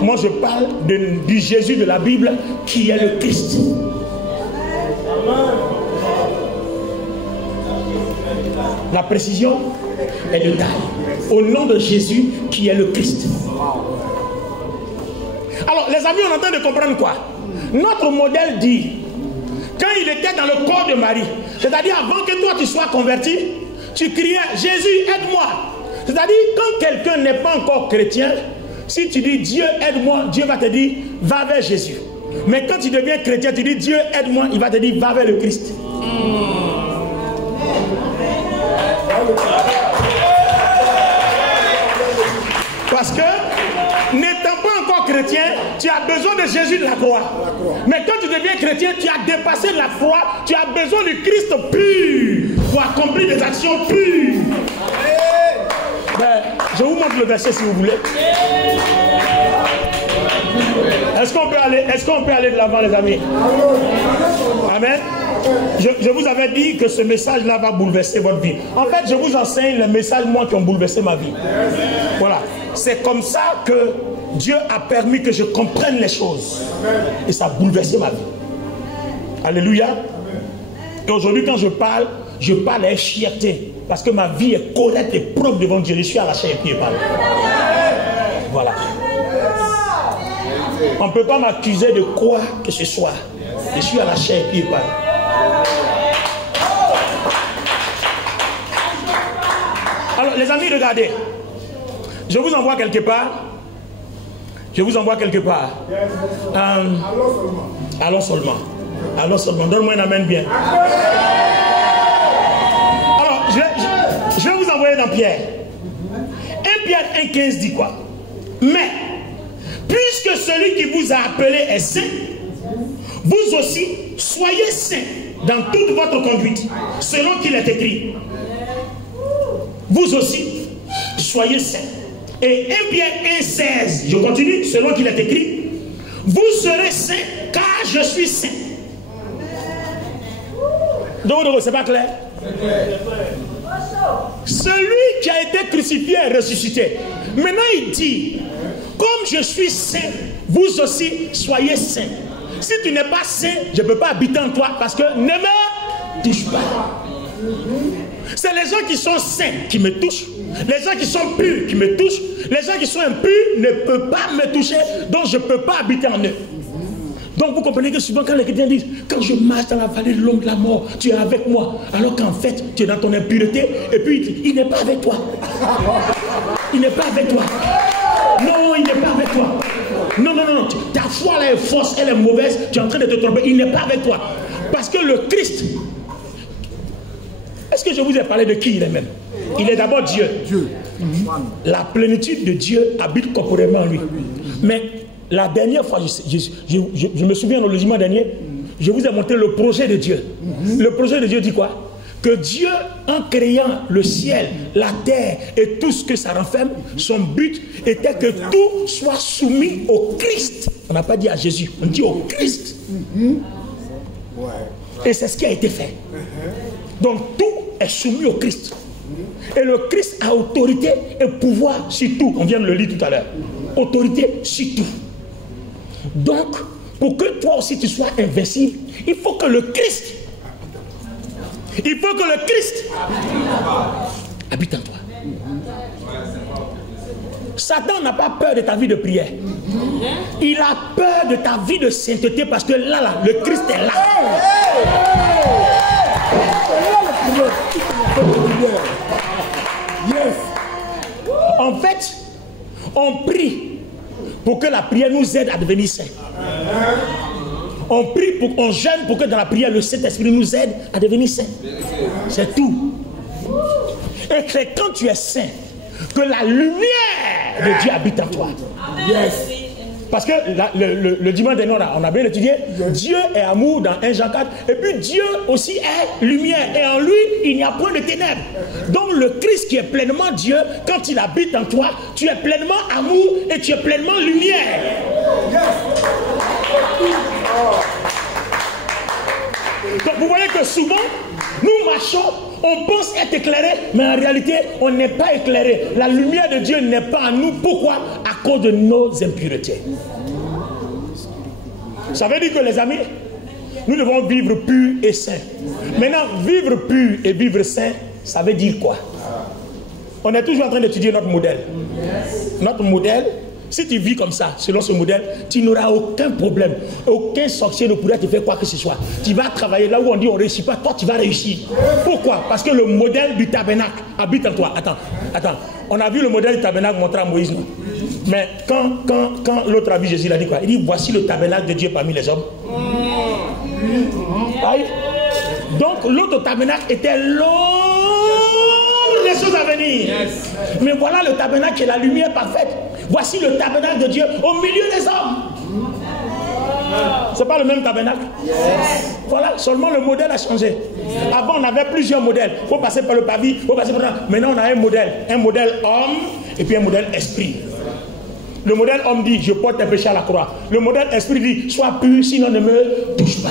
Moi je parle du Jésus de la Bible qui est le Christ. La précision est de taille. Au nom de Jésus qui est le Christ. Alors les amis, on est en train de comprendre quoi? Notre modèle dit, quand il était dans le corps de Marie, c'est-à-dire avant que toi tu sois converti, tu criais Jésus aide-moi. C'est-à-dire quand quelqu'un n'est pas encore chrétien, si tu dis Dieu aide-moi, Dieu va te dire va vers Jésus. Mais quand tu deviens chrétien, tu dis Dieu aide-moi, il va te dire va vers le Christ. Parce que n'étant pas encore chrétien, tu as besoin de Jésus de la croix. Mais quand tu deviens chrétien, tu as dépassé la croix, tu as besoin du Christ pur pour accomplir des actions pures. Ben, je vous montre le verset si vous voulez. Est-ce qu'on peut aller de l'avant, les amis? Amen. Je vous avais dit que ce message-là va bouleverser votre vie. En fait, je vous enseigne les messages, moi, qui ont bouleversé ma vie. Voilà. C'est comme ça que Dieu a permis que je comprenne les choses. Et ça a bouleversé ma vie. Alléluia. Et aujourd'hui, quand je parle avec fierté. Parce que ma vie est correcte et propre devant Dieu. Je suis à la chair et pied par là. Voilà. On ne peut pas m'accuser de quoi que ce soit. Je suis à la chair et pied par là. Alors, les amis, regardez. Je vous envoie quelque part. Je vous envoie quelque part. Allons seulement. Allons seulement. Donne-moi un amen bien. Alors, je vais vous envoyer dans Pierre. 1 Pierre 1,15 dit quoi? Mais, puisque celui qui vous a appelé est saint, vous aussi, soyez saints dans toute votre conduite, selon qu'il est écrit. Vous aussi, soyez saints. Et 1 Pierre 1,16, je continue, selon qu'il est écrit, vous serez saints, car je suis saint. Donc, c'est pas clair? Celui qui a été crucifié est ressuscité. Maintenant, il dit, comme je suis saint, vous aussi, soyez saints. Si tu n'es pas saint, je ne peux pas habiter en toi parce que ne me touche pas. C'est les gens qui sont saints qui me touchent. Les gens qui sont purs qui me touchent. Les gens qui sont impurs ne peuvent pas me toucher. Donc je ne peux pas habiter en eux. Donc vous comprenez que souvent quand les chrétiens disent, quand je marche dans la vallée de l'ombre de la mort, tu es avec moi. Alors qu'en fait, tu es dans ton impureté. Et puis il n'est pas avec toi. Il n'est pas avec toi. Non, il n'est pas avec toi. Non, non, non, ta foi là est fausse, elle est mauvaise, tu es en train de te tromper, il n'est pas avec toi. Parce que le Christ, est-ce que je vous ai parlé de qui il est même? Il est d'abord Dieu. La plénitude de Dieu habite corporellement en lui. Mais la dernière fois, je me souviens dans le dimanche dernier, je vous ai montré le projet de Dieu. Le projet de Dieu dit quoi? Que Dieu, en créant le ciel, la terre et tout ce que ça renferme, son but était que tout soit soumis au Christ. On n'a pas dit à Jésus, on dit au Christ. Et c'est ce qui a été fait. Donc tout est soumis au Christ. Et le Christ a autorité et pouvoir sur tout. On vient de le lire tout à l'heure. Autorité sur tout. Donc, pour que toi aussi tu sois invincible, il faut que le Christ habite en toi. Satan n'a pas peur de ta vie de prière. Il a peur de ta vie de sainteté parce que là, le Christ est là. En fait, on prie pour que la prière nous aide à devenir saints. On prie, on jeûne pour que dans la prière, le Saint-Esprit nous aide à devenir saints. C'est tout. Et c'est quand tu es saint que la lumière de Dieu habite en toi. Yes. Parce que le dimanche dernier, on a bien étudié, Dieu est amour dans 1 Jean 4, et puis Dieu aussi est lumière, et en lui, il n'y a point de ténèbres. Donc le Christ qui est pleinement Dieu, quand il habite en toi, tu es pleinement amour et tu es pleinement lumière. Donc vous voyez que souvent, nous marchons, on pense être éclairé, mais en réalité, on n'est pas éclairé. La lumière de Dieu n'est pas en nous. Pourquoi? À cause de nos impuretés. Ça veut dire que les amis, nous devons vivre pur et saint. Maintenant, vivre pur et vivre saint, ça veut dire quoi? On est toujours en train d'étudier notre modèle. Notre modèle, si tu vis comme ça, selon ce modèle, tu n'auras aucun problème. Aucun sorcier ne pourra te faire quoi que ce soit. Tu vas travailler là où on dit on ne réussit pas, toi tu vas réussir. Pourquoi? Parce que le modèle du tabernacle habite en toi. Attends. On a vu le modèle du tabernacle montré à Moïse, non? Mais quand l'autre a vu Jésus, il a dit quoi? Il dit voici le tabernacle de Dieu parmi les hommes. Donc l'autre tabernacle était long. Les choses à venir. Yes. Mais voilà le tabernacle qui est la lumière parfaite. Voici le tabernacle de Dieu au milieu des hommes. C'est pas le même tabernacle. Yes. Voilà, seulement le modèle a changé. Avant on avait plusieurs modèles. Il faut passer par le pavis, il faut passer par là. Maintenant on a un modèle homme et puis un modèle esprit. Le modèle homme dit je porte tes péchés à la croix. Le modèle esprit dit sois pur sinon ne me touche pas.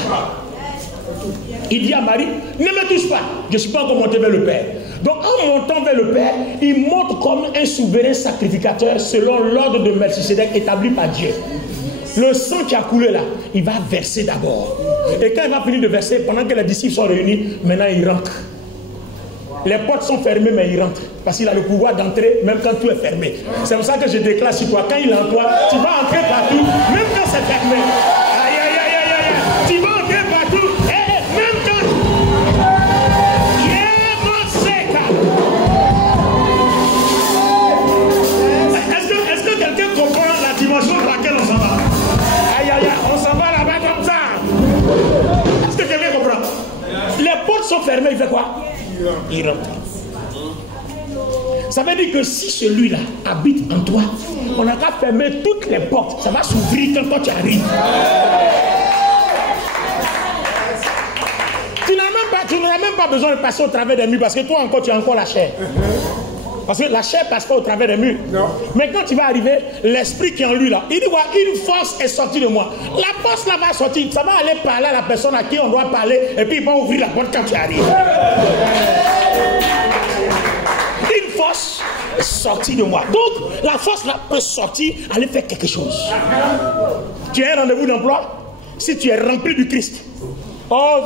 Il dit à Marie ne me touche pas, je ne suis pas encore monté vers le Père. Donc en montant vers le Père, il monte comme un souverain sacrificateur selon l'ordre de Melchisédek établi par Dieu. Le sang qui a coulé là, il va verser d'abord. Et quand il va finir de verser, pendant que les disciples sont réunis, maintenant il rentre. Les portes sont fermées, mais il rentre. Parce qu'il a le pouvoir d'entrer, même quand tout est fermé. C'est pour ça que je déclare sur toi, quand il est en toi, tu vas entrer partout, même quand c'est fermé. Aïe, aïe, aïe, aïe, aïe. Tu vas entrer partout, et même quand... Est-ce que quelqu'un comprend la dimension dans laquelle on s'en va? Aïe, aïe, aïe, on s'en va là-bas comme ça. Est-ce que quelqu'un comprend? Les portes sont fermées, il fait quoi? Il rentre. Ça veut dire que si celui-là habite en toi, on n'a qu'à fermer toutes les portes. Ça va s'ouvrir quand toi tu arrives. Tu n'as même pas besoin de passer au travers des murs parce que toi encore tu as encore la chair. Parce que la chair passe pas au travers des murs. Non. Mais quand tu vas arriver, l'esprit qui est en lui là, il dit voilà, une force est sortie de moi. La force là va sortir, ça va aller parler à la personne à qui on doit parler et puis il va ouvrir la porte quand tu arrives. Une force est sortie de moi. Donc la force là peut sortir, aller faire quelque chose. Tu as un rendez-vous d'emploi, si tu es rempli du Christ. Oh.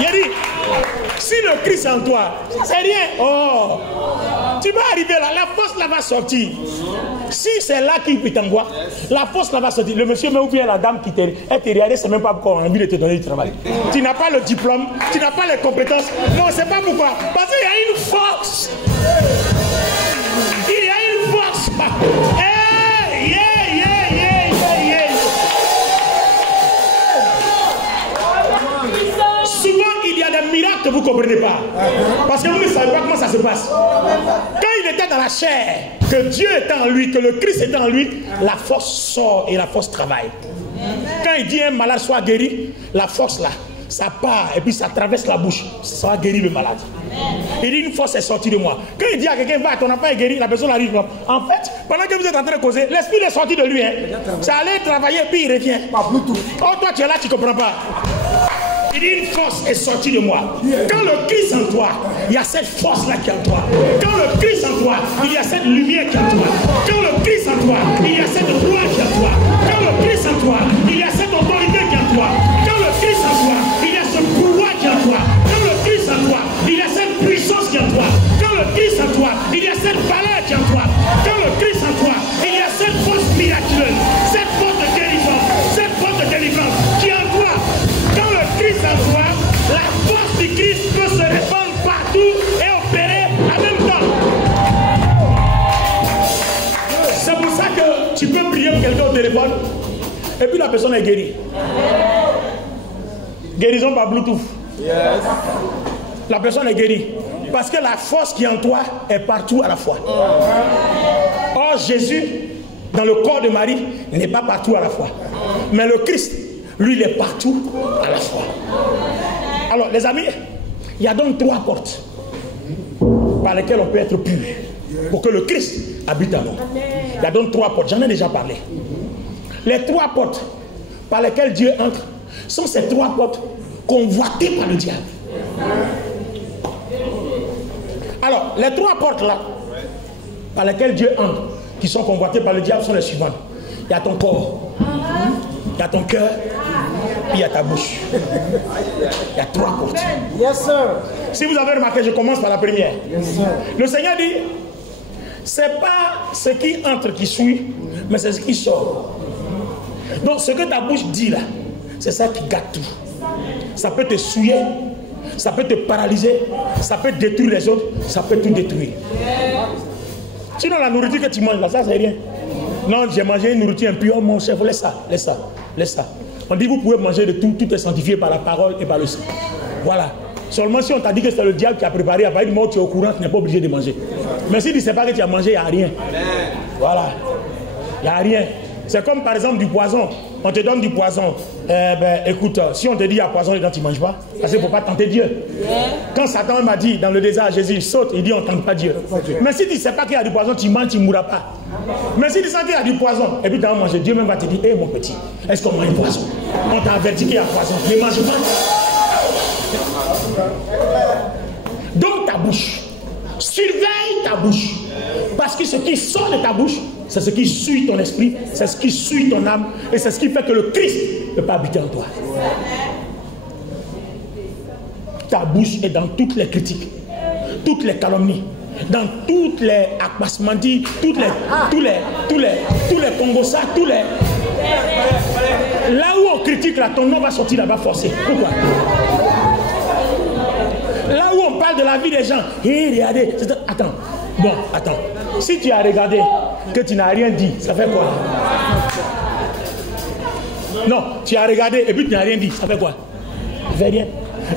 Il a dit, si le Christ est en toi, c'est rien. Tu vas arriver là, la force là va sortir. Si c'est là qu'il t'envoie, la force là va sortir. Le monsieur ou bien la dame qui elle te regarde, c'est même pas pourquoi on a envie de te donner du travail. Tu n'as pas le diplôme, tu n'as pas les compétences. Non, c'est pas pourquoi. Parce qu'il y a une force. Il y a une force. Souvent il y a des miracles vous ne comprenez pas. Parce que vous ne savez pas comment ça se passe. Quand il était dans la chair, que Dieu était en lui, que le Christ était en lui, la force sort et la force travaille. Quand il dit un malade soit guéri, la force là, ça part et puis ça traverse la bouche, ça va guérir le malade. Il dit une force est sortie de moi. Quand il dit à quelqu'un va, ton enfant est guéri, la personne arrive. En fait, pendant que vous êtes en train de causer, l'esprit est sorti de lui. Hein. Ça allait travailler et puis il revient. Oh, toi tu es là, tu ne comprends pas. Il dit une force est sortie de moi. Quand le Christ en toi, il y a cette force-là qui est en toi. Quand le Christ en toi, il y a cette lumière qui est en toi. Quand le Christ en toi, il y a cette gloire qui est en toi. Quand le Christ en toi, il y a cette autorité qui est en toi. Quand le Christ en toi, il y a ce pouvoir qui est en toi. Quand le Christ en toi, il y a cette puissance qui est en toi. Quand le Christ en toi, il y a cette valeur qui est en toi. Quand le Christ en toi, il y a cette force miraculeuse, cette force de guérison, cette force de délivrance qui est en toi. Quand le Christ en toi, la force du Christ peut se répandre partout et opérer en même temps. C'est pour ça que tu peux prier pour quelqu'un au téléphone et puis la personne est guérie. Guérison par Bluetooth. La personne est guérie. Parce que la force qui est en toi est partout à la fois. Or, Jésus, dans le corps de Marie, n'est pas partout à la fois. Mais le Christ, lui, il est partout à la fois. Alors, les amis, il y a donc 3 portes par lesquelles on peut être pur pour que le Christ habite en nous. Il y a donc 3 portes, j'en ai déjà parlé. Les 3 portes par lesquelles Dieu entre sont ces 3 portes convoitées par le diable. Alors, les 3 portes là, par lesquelles Dieu entre, qui sont convoitées par le diable, sont les suivantes. Il y a ton corps, il y a ton cœur, puis il y a ta bouche. Il y a 3 portes. Yes, sir. Si vous avez remarqué, je commence par la première. Yes, sir. Le Seigneur dit, c'est pas ce qui entre qui suit, mais c'est ce qui sort. Donc, ce que ta bouche dit là, c'est ça qui gâte tout. Ça peut te souiller, ça peut te paralyser, ça peut détruire les autres, ça peut tout détruire. Sinon, la nourriture que tu manges là, ça c'est rien. Non, j'ai mangé une nourriture impure, oh, mon chef, laisse ça, laisse ça, laisse ça. On dit vous pouvez manger de tout, tout est sanctifié par la parole et par le sang. Voilà. Seulement si on t'a dit que c'est le diable qui a préparé, après moi tu es au courant, tu n'es pas obligé de manger. Mais si tu ne sais pas que tu as mangé, il n'y a rien. Voilà. Il n'y a rien. C'est comme par exemple du poison. On te donne du poison. Écoute, si on te dit il y a poison dedans, tu ne manges pas. Parce qu'il ne faut pas tenter Dieu. Quand Satan m'a dit dans le désert, Jésus saute, il dit on ne tente pas Dieu. Mais si tu ne sais pas qu'il y a du poison, tu manges, tu ne mourras pas. Mais si tu sens qu'il y a du poison, et puis tu vas manger, Dieu même va te dire, hé mon petit, est-ce qu'on mange du poison? On t'a averti qu'il y a poison. Ne mange pas. Donc ta bouche. Surveille ta bouche. Parce que ce qui sort de ta bouche, c'est ce qui suit ton esprit, c'est ce qui suit ton âme, et c'est ce qui fait que le Christ ne peut pas habiter en toi. Ta bouche est dans toutes les critiques, toutes les calomnies, dans toutes les akbasmandis, tous les congossas, tous les... Là où on critique, là, ton nom va sortir là-bas forcé. Pourquoi? Là où on parle de la vie des gens, hé, regardez, attends, bon, attends. Si tu as regardé que tu n'as rien dit, ça fait quoi? Non, tu as regardé et puis tu n'as rien dit, ça fait quoi? Ça fait rien.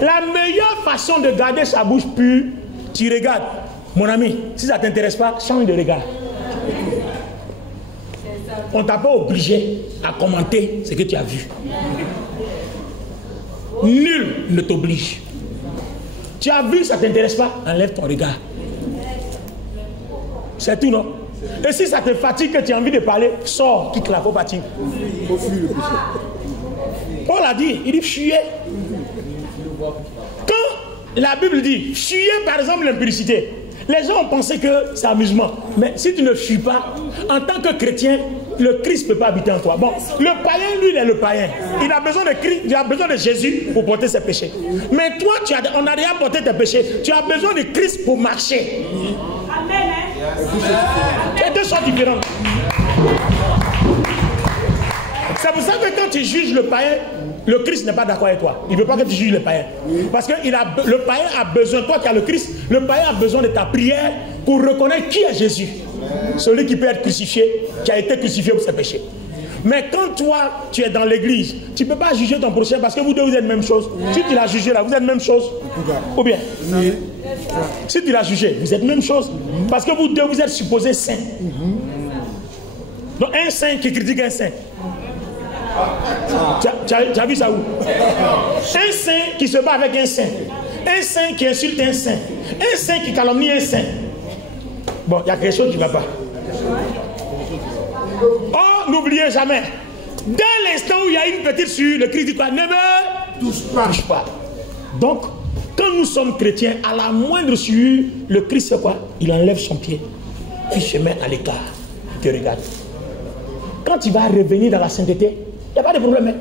La meilleure façon de garder sa bouche pure, tu regardes. Mon ami, si ça ne t'intéresse pas, change de regard. On ne t'a pas obligé à commenter ce que tu as vu. Nul ne t'oblige. Tu as vu, ça ne t'intéresse pas, enlève ton regard. C'est tout, non? Et si ça te fatigue, que tu as envie de parler, sors, quitte la, faut partir. Paul a dit, il dit fuyez. Quand la Bible dit fuyez par exemple l'impudicité, les gens ont pensé que c'est amusement. Mais si tu ne fuis pas, en tant que chrétien, le Christ ne peut pas habiter en toi. Bon, le païen, lui, il est le païen. Il a besoin de Christ, il a besoin de Jésus pour porter ses péchés. Mais toi, on a déjà porté tes péchés. Tu as besoin de Christ pour marcher. Amen. Les deux sont différents. C'est pour ça que quand tu juges le païen, le Christ n'est pas d'accord avec toi. Il ne veut pas que tu juges le païen. Parce que le païen a besoin, toi qui as le Christ, le païen a besoin de ta prière pour reconnaître qui est Jésus. Celui qui peut être crucifié, qui a été crucifié pour ses péchés. Mais quand toi, tu es dans l'église, tu ne peux pas juger ton prochain parce que vous deux, vous êtes même chose. Si tu l'as jugé là, vous êtes même chose. Ou bien? Si tu l'as jugé, vous êtes même chose. Parce que vous deux, vous êtes supposés saints. Donc un saint qui critique un saint. Tu as vu ça où? Un saint qui se bat avec un saint. Un saint qui insulte un saint. Un saint qui calomnie un saint. Bon, il y a quelque chose qui ne va pas. Oh, n'oubliez jamais. Dès l'instant où il y a une petite sueur, le Christ dit quoi? Ne me touche pas. Donc, quand nous sommes chrétiens, à la moindre sueur, le Christ fait quoi? Il enlève son pied. Il se met à l'écart. Il te regarde. Quand il va revenir dans la sainteté, il n'y a pas de problème.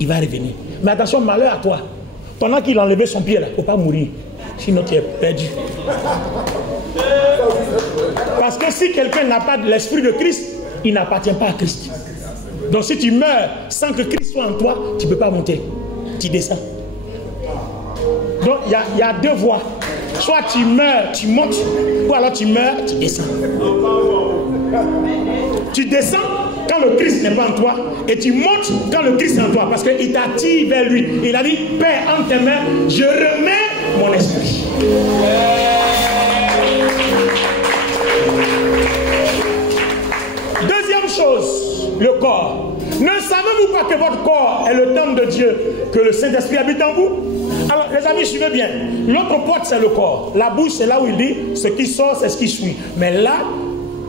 Il va revenir. Mais attention, malheur à toi. Pendant qu'il a enlevé son pied là, il ne faut pas mourir. Sinon tu es perdu. Parce que si quelqu'un n'a pas l'esprit de Christ, il n'appartient pas à Christ. Donc si tu meurs sans que Christ soit en toi, tu ne peux pas monter. Tu descends. Donc il y a deux voies. Soit tu meurs, tu montes, ou alors tu meurs, tu descends. Tu descends quand le Christ n'est pas en toi, et tu montes quand le Christ est en toi, parce qu'il t'attire vers lui. Il a dit, Père, entre tes mains, je remets mon esprit. Deuxième chose, le corps. Ne savez-vous pas que votre corps est le temple de Dieu, que le Saint-Esprit habite en vous? Alors, les amis, suivez bien. L'autre porte, c'est le corps. La bouche, c'est là où il dit, ce qui sort, c'est ce qui suit. Mais là,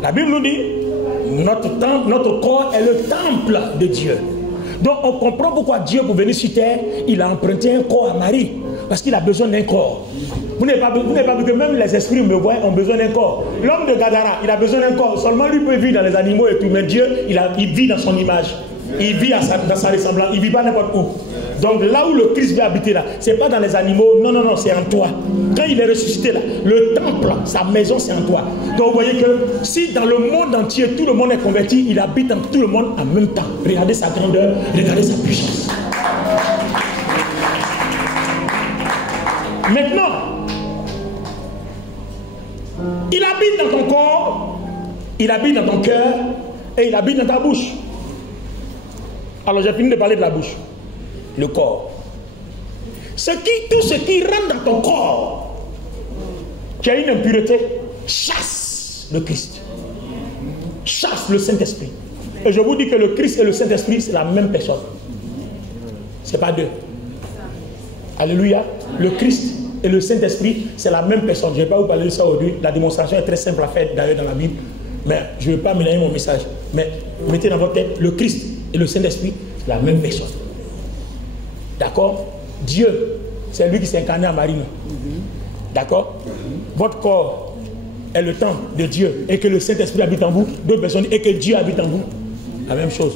la Bible nous dit, notre corps est le temple de Dieu. Donc, on comprend pourquoi Dieu, pour venir sur terre, il a emprunté un corps à Marie. Parce qu'il a besoin d'un corps. Vous n'avez pas vu que même les esprits me voient, ont besoin d'un corps. L'homme de Gadara, il a besoin d'un corps. Seulement lui peut vivre dans les animaux et tout. Mais Dieu, il vit dans son image. Il vit dans sa ressemblance. Il ne vit pas n'importe où. Donc là où le Christ vient habiter là, ce n'est pas dans les animaux. Non, non, non, c'est en toi. Quand il est ressuscité là, le temple, sa maison, c'est en toi. Donc vous voyez que si dans le monde entier, tout le monde est converti, il habite en tout le monde en même temps. Regardez sa grandeur, regardez sa puissance. Maintenant, il habite dans ton corps, il habite dans ton cœur et il habite dans ta bouche. Alors j'ai fini de parler de la bouche. Le corps. Tout ce qui rentre dans ton corps, qui a une impureté, chasse le Christ. Chasse le Saint-Esprit. Et je vous dis que le Christ et le Saint-Esprit, c'est la même personne. Ce n'est pas deux. Alléluia. Le Christ et le Saint-Esprit, c'est la même personne. Je ne vais pas vous parler de ça aujourd'hui. La démonstration est très simple à faire d'ailleurs dans la Bible. Mais je ne vais pas mélanger mon message. Mais mettez dans votre tête, le Christ et le Saint-Esprit, c'est la même personne. D'accord? Dieu, c'est lui qui s'est incarné en Marie. D'accord? Votre corps est le temple de Dieu et que le Saint-Esprit habite en vous. D'autres personnes et que Dieu habite en vous. La même chose.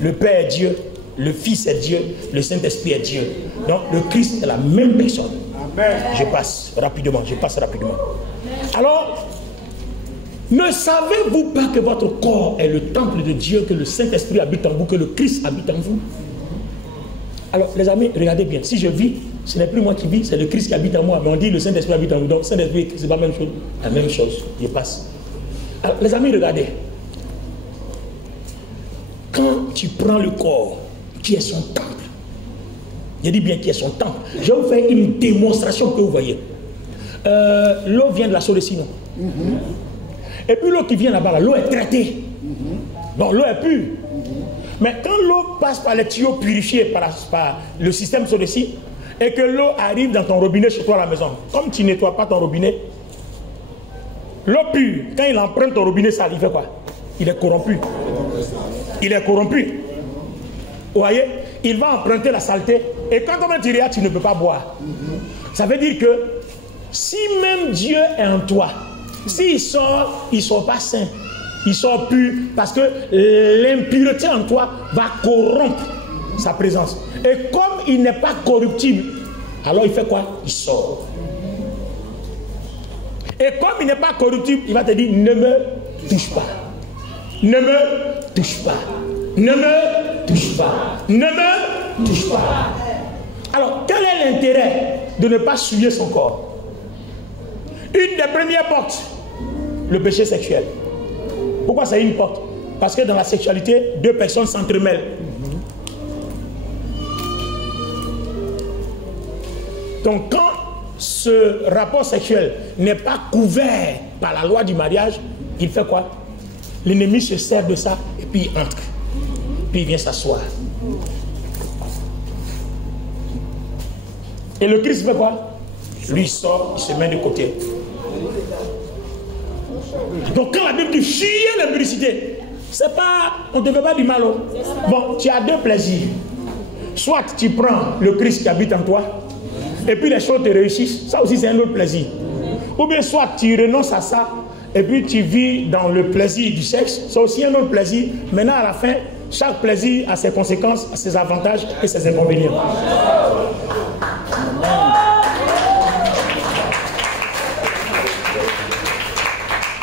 Le Père est Dieu, le Fils est Dieu, le Saint-Esprit est Dieu. Donc le Christ est la même personne. Je passe rapidement, Alors, ne savez-vous pas que votre corps est le temple de Dieu, que le Saint-Esprit habite en vous, que le Christ habite en vous? Alors, les amis, regardez bien. Si je vis, ce n'est plus moi qui vis, c'est le Christ qui habite en moi. Mais on dit le Saint-Esprit habite en vous. Donc, Saint-Esprit, c'est pas la même chose. La même chose. Je passe. Alors, les amis, regardez. Quand tu prends le corps, qui est son temple, je dis bien qui est son temple, je vais vous faire une démonstration que vous voyez. L'eau vient de la Solesie, non? Et puis l'eau qui vient là-bas, l'eau est traitée. Donc l'eau est pure. Mais quand l'eau passe par les tuyaux purifiés par le système Solesie, et que l'eau arrive dans ton robinet chez toi à la maison, comme tu ne nettoies pas ton robinet, l'eau pure, quand il emprunte ton robinet sale, il fait quoi? Il est corrompu. Il est corrompu. Vous voyez? Il va emprunter la saleté. Et quand on va tirer, tu ne peux pas boire. Ça veut dire que si même Dieu est en toi, s'il sort, il ne sort pas saint. Il sort pur parce que l'impureté en toi va corrompre sa présence. Et comme il n'est pas corruptible, alors il fait quoi? Il sort. Et comme il n'est pas corruptible, il va te dire, ne me touche pas. Ne me touche pas. Ne me touche pas. Ne me touche pas. Alors, quel est l'intérêt de ne pas souiller son corps? Une des premières portes, le péché sexuel. Pourquoi c'est une porte? Parce que dans la sexualité, deux personnes s'entremêlent. Donc quand ce rapport sexuel n'est pas couvert par la loi du mariage, il fait quoi? L'ennemi se sert de ça et puis il entre. Puis il vient s'asseoir. Et le Christ fait quoi? Lui sort, il se met de côté. Donc quand la Bible dit fuyez l'impudicité, c'est pas, on ne te fait pas du mal. Bon, tu as deux plaisirs. Soit tu prends le Christ qui habite en toi, et puis les choses te réussissent. Ça aussi c'est un autre plaisir. Ou bien soit tu renonces à ça, et puis tu vis dans le plaisir du sexe. C'est aussi un autre plaisir. Maintenant à la fin, chaque plaisir a ses conséquences, a ses avantages et ses inconvénients.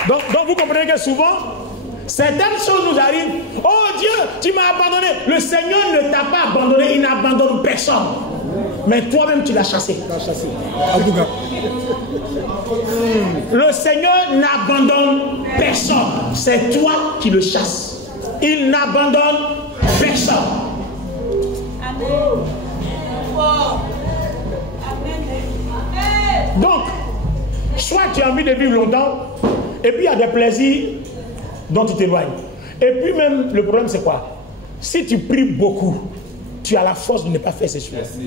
Donc vous comprenez que souvent, certaines choses nous arrivent. Oh Dieu, tu m'as abandonné. Le Seigneur ne t'a pas abandonné, il n'abandonne personne. Mais toi-même tu l'as chassé. Le Seigneur n'abandonne personne. C'est toi qui le chasses. Il n'abandonne personne. Donc, soit tu as envie de vivre longtemps, et puis il y a des plaisirs dont tu t'éloignes. Et puis même, le problème c'est quoi? Si tu pries beaucoup, tu as la force de ne pas faire ces choses.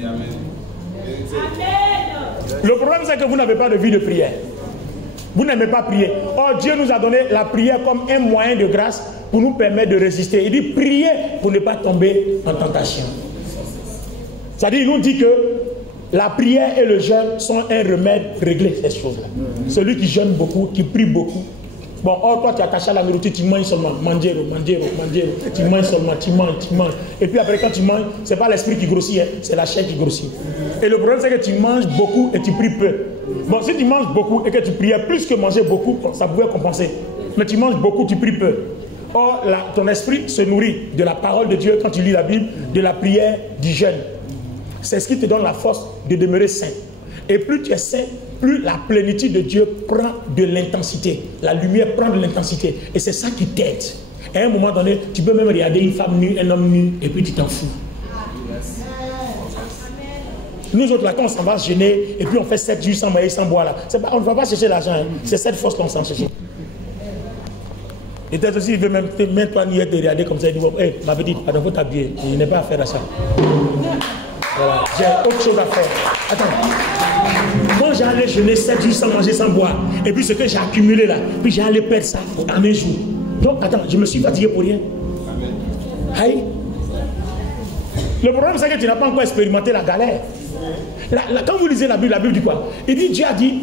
Le problème c'est que vous n'avez pas de vie de prière. Vous n'aimez pas prier. Oh, Dieu nous a donné la prière comme un moyen de grâce pour nous permettre de résister. Il dit prier pour ne pas tomber en tentation. C'est-à-dire, il nous dit que la prière et le jeûne sont un remède réglé, ces choses-là. Celui qui jeûne beaucoup, qui prie beaucoup. Bon, or toi tu es attaché à la nourriture, tu manges seulement. Mangiero. Tu manges seulement, tu manges. Et puis après quand tu manges, c'est pas l'esprit qui grossit, hein, c'est la chair qui grossit. Et le problème c'est que tu manges beaucoup et tu pries peu. Bon, si tu manges beaucoup et que tu priais plus que manger beaucoup, ça pouvait compenser. Mais tu manges beaucoup, tu pries peu. Or, ton esprit se nourrit de la parole de Dieu quand tu lis la Bible, de la prière, du jeûne. C'est ce qui te donne la force de demeurer saint. Et plus tu es saint, plus la plénitude de Dieu prend de l'intensité. La lumière prend de l'intensité. Et c'est ça qui t'aide. À un moment donné, tu peux même regarder une femme nue, un homme nu, et puis tu t'en fous. Nous autres, là, quand on s'en va se gêner, et puis on fait 7 jours sans manger, sans boire, là, pas, on ne va pas chercher l'argent. Hein. C'est cette force qu'on s'en cherche. Et peut-être aussi, il veut même toi nier te regarder comme ça, il dit, hey, ma petite, il faut t'habiller. Il n'est pas à faire à ça. Voilà. J'ai autre chose à faire. Attends. Quand j'allais jeûner 7 jours sans manger, sans boire, et puis ce que j'ai accumulé là, puis j'allais perdre ça en un jour. Donc, attends, je me suis fatigué pour rien. Aïe. Le problème, c'est que tu n'as pas encore expérimenté la galère. Quand vous lisez la Bible dit quoi? Il dit, Dieu a dit,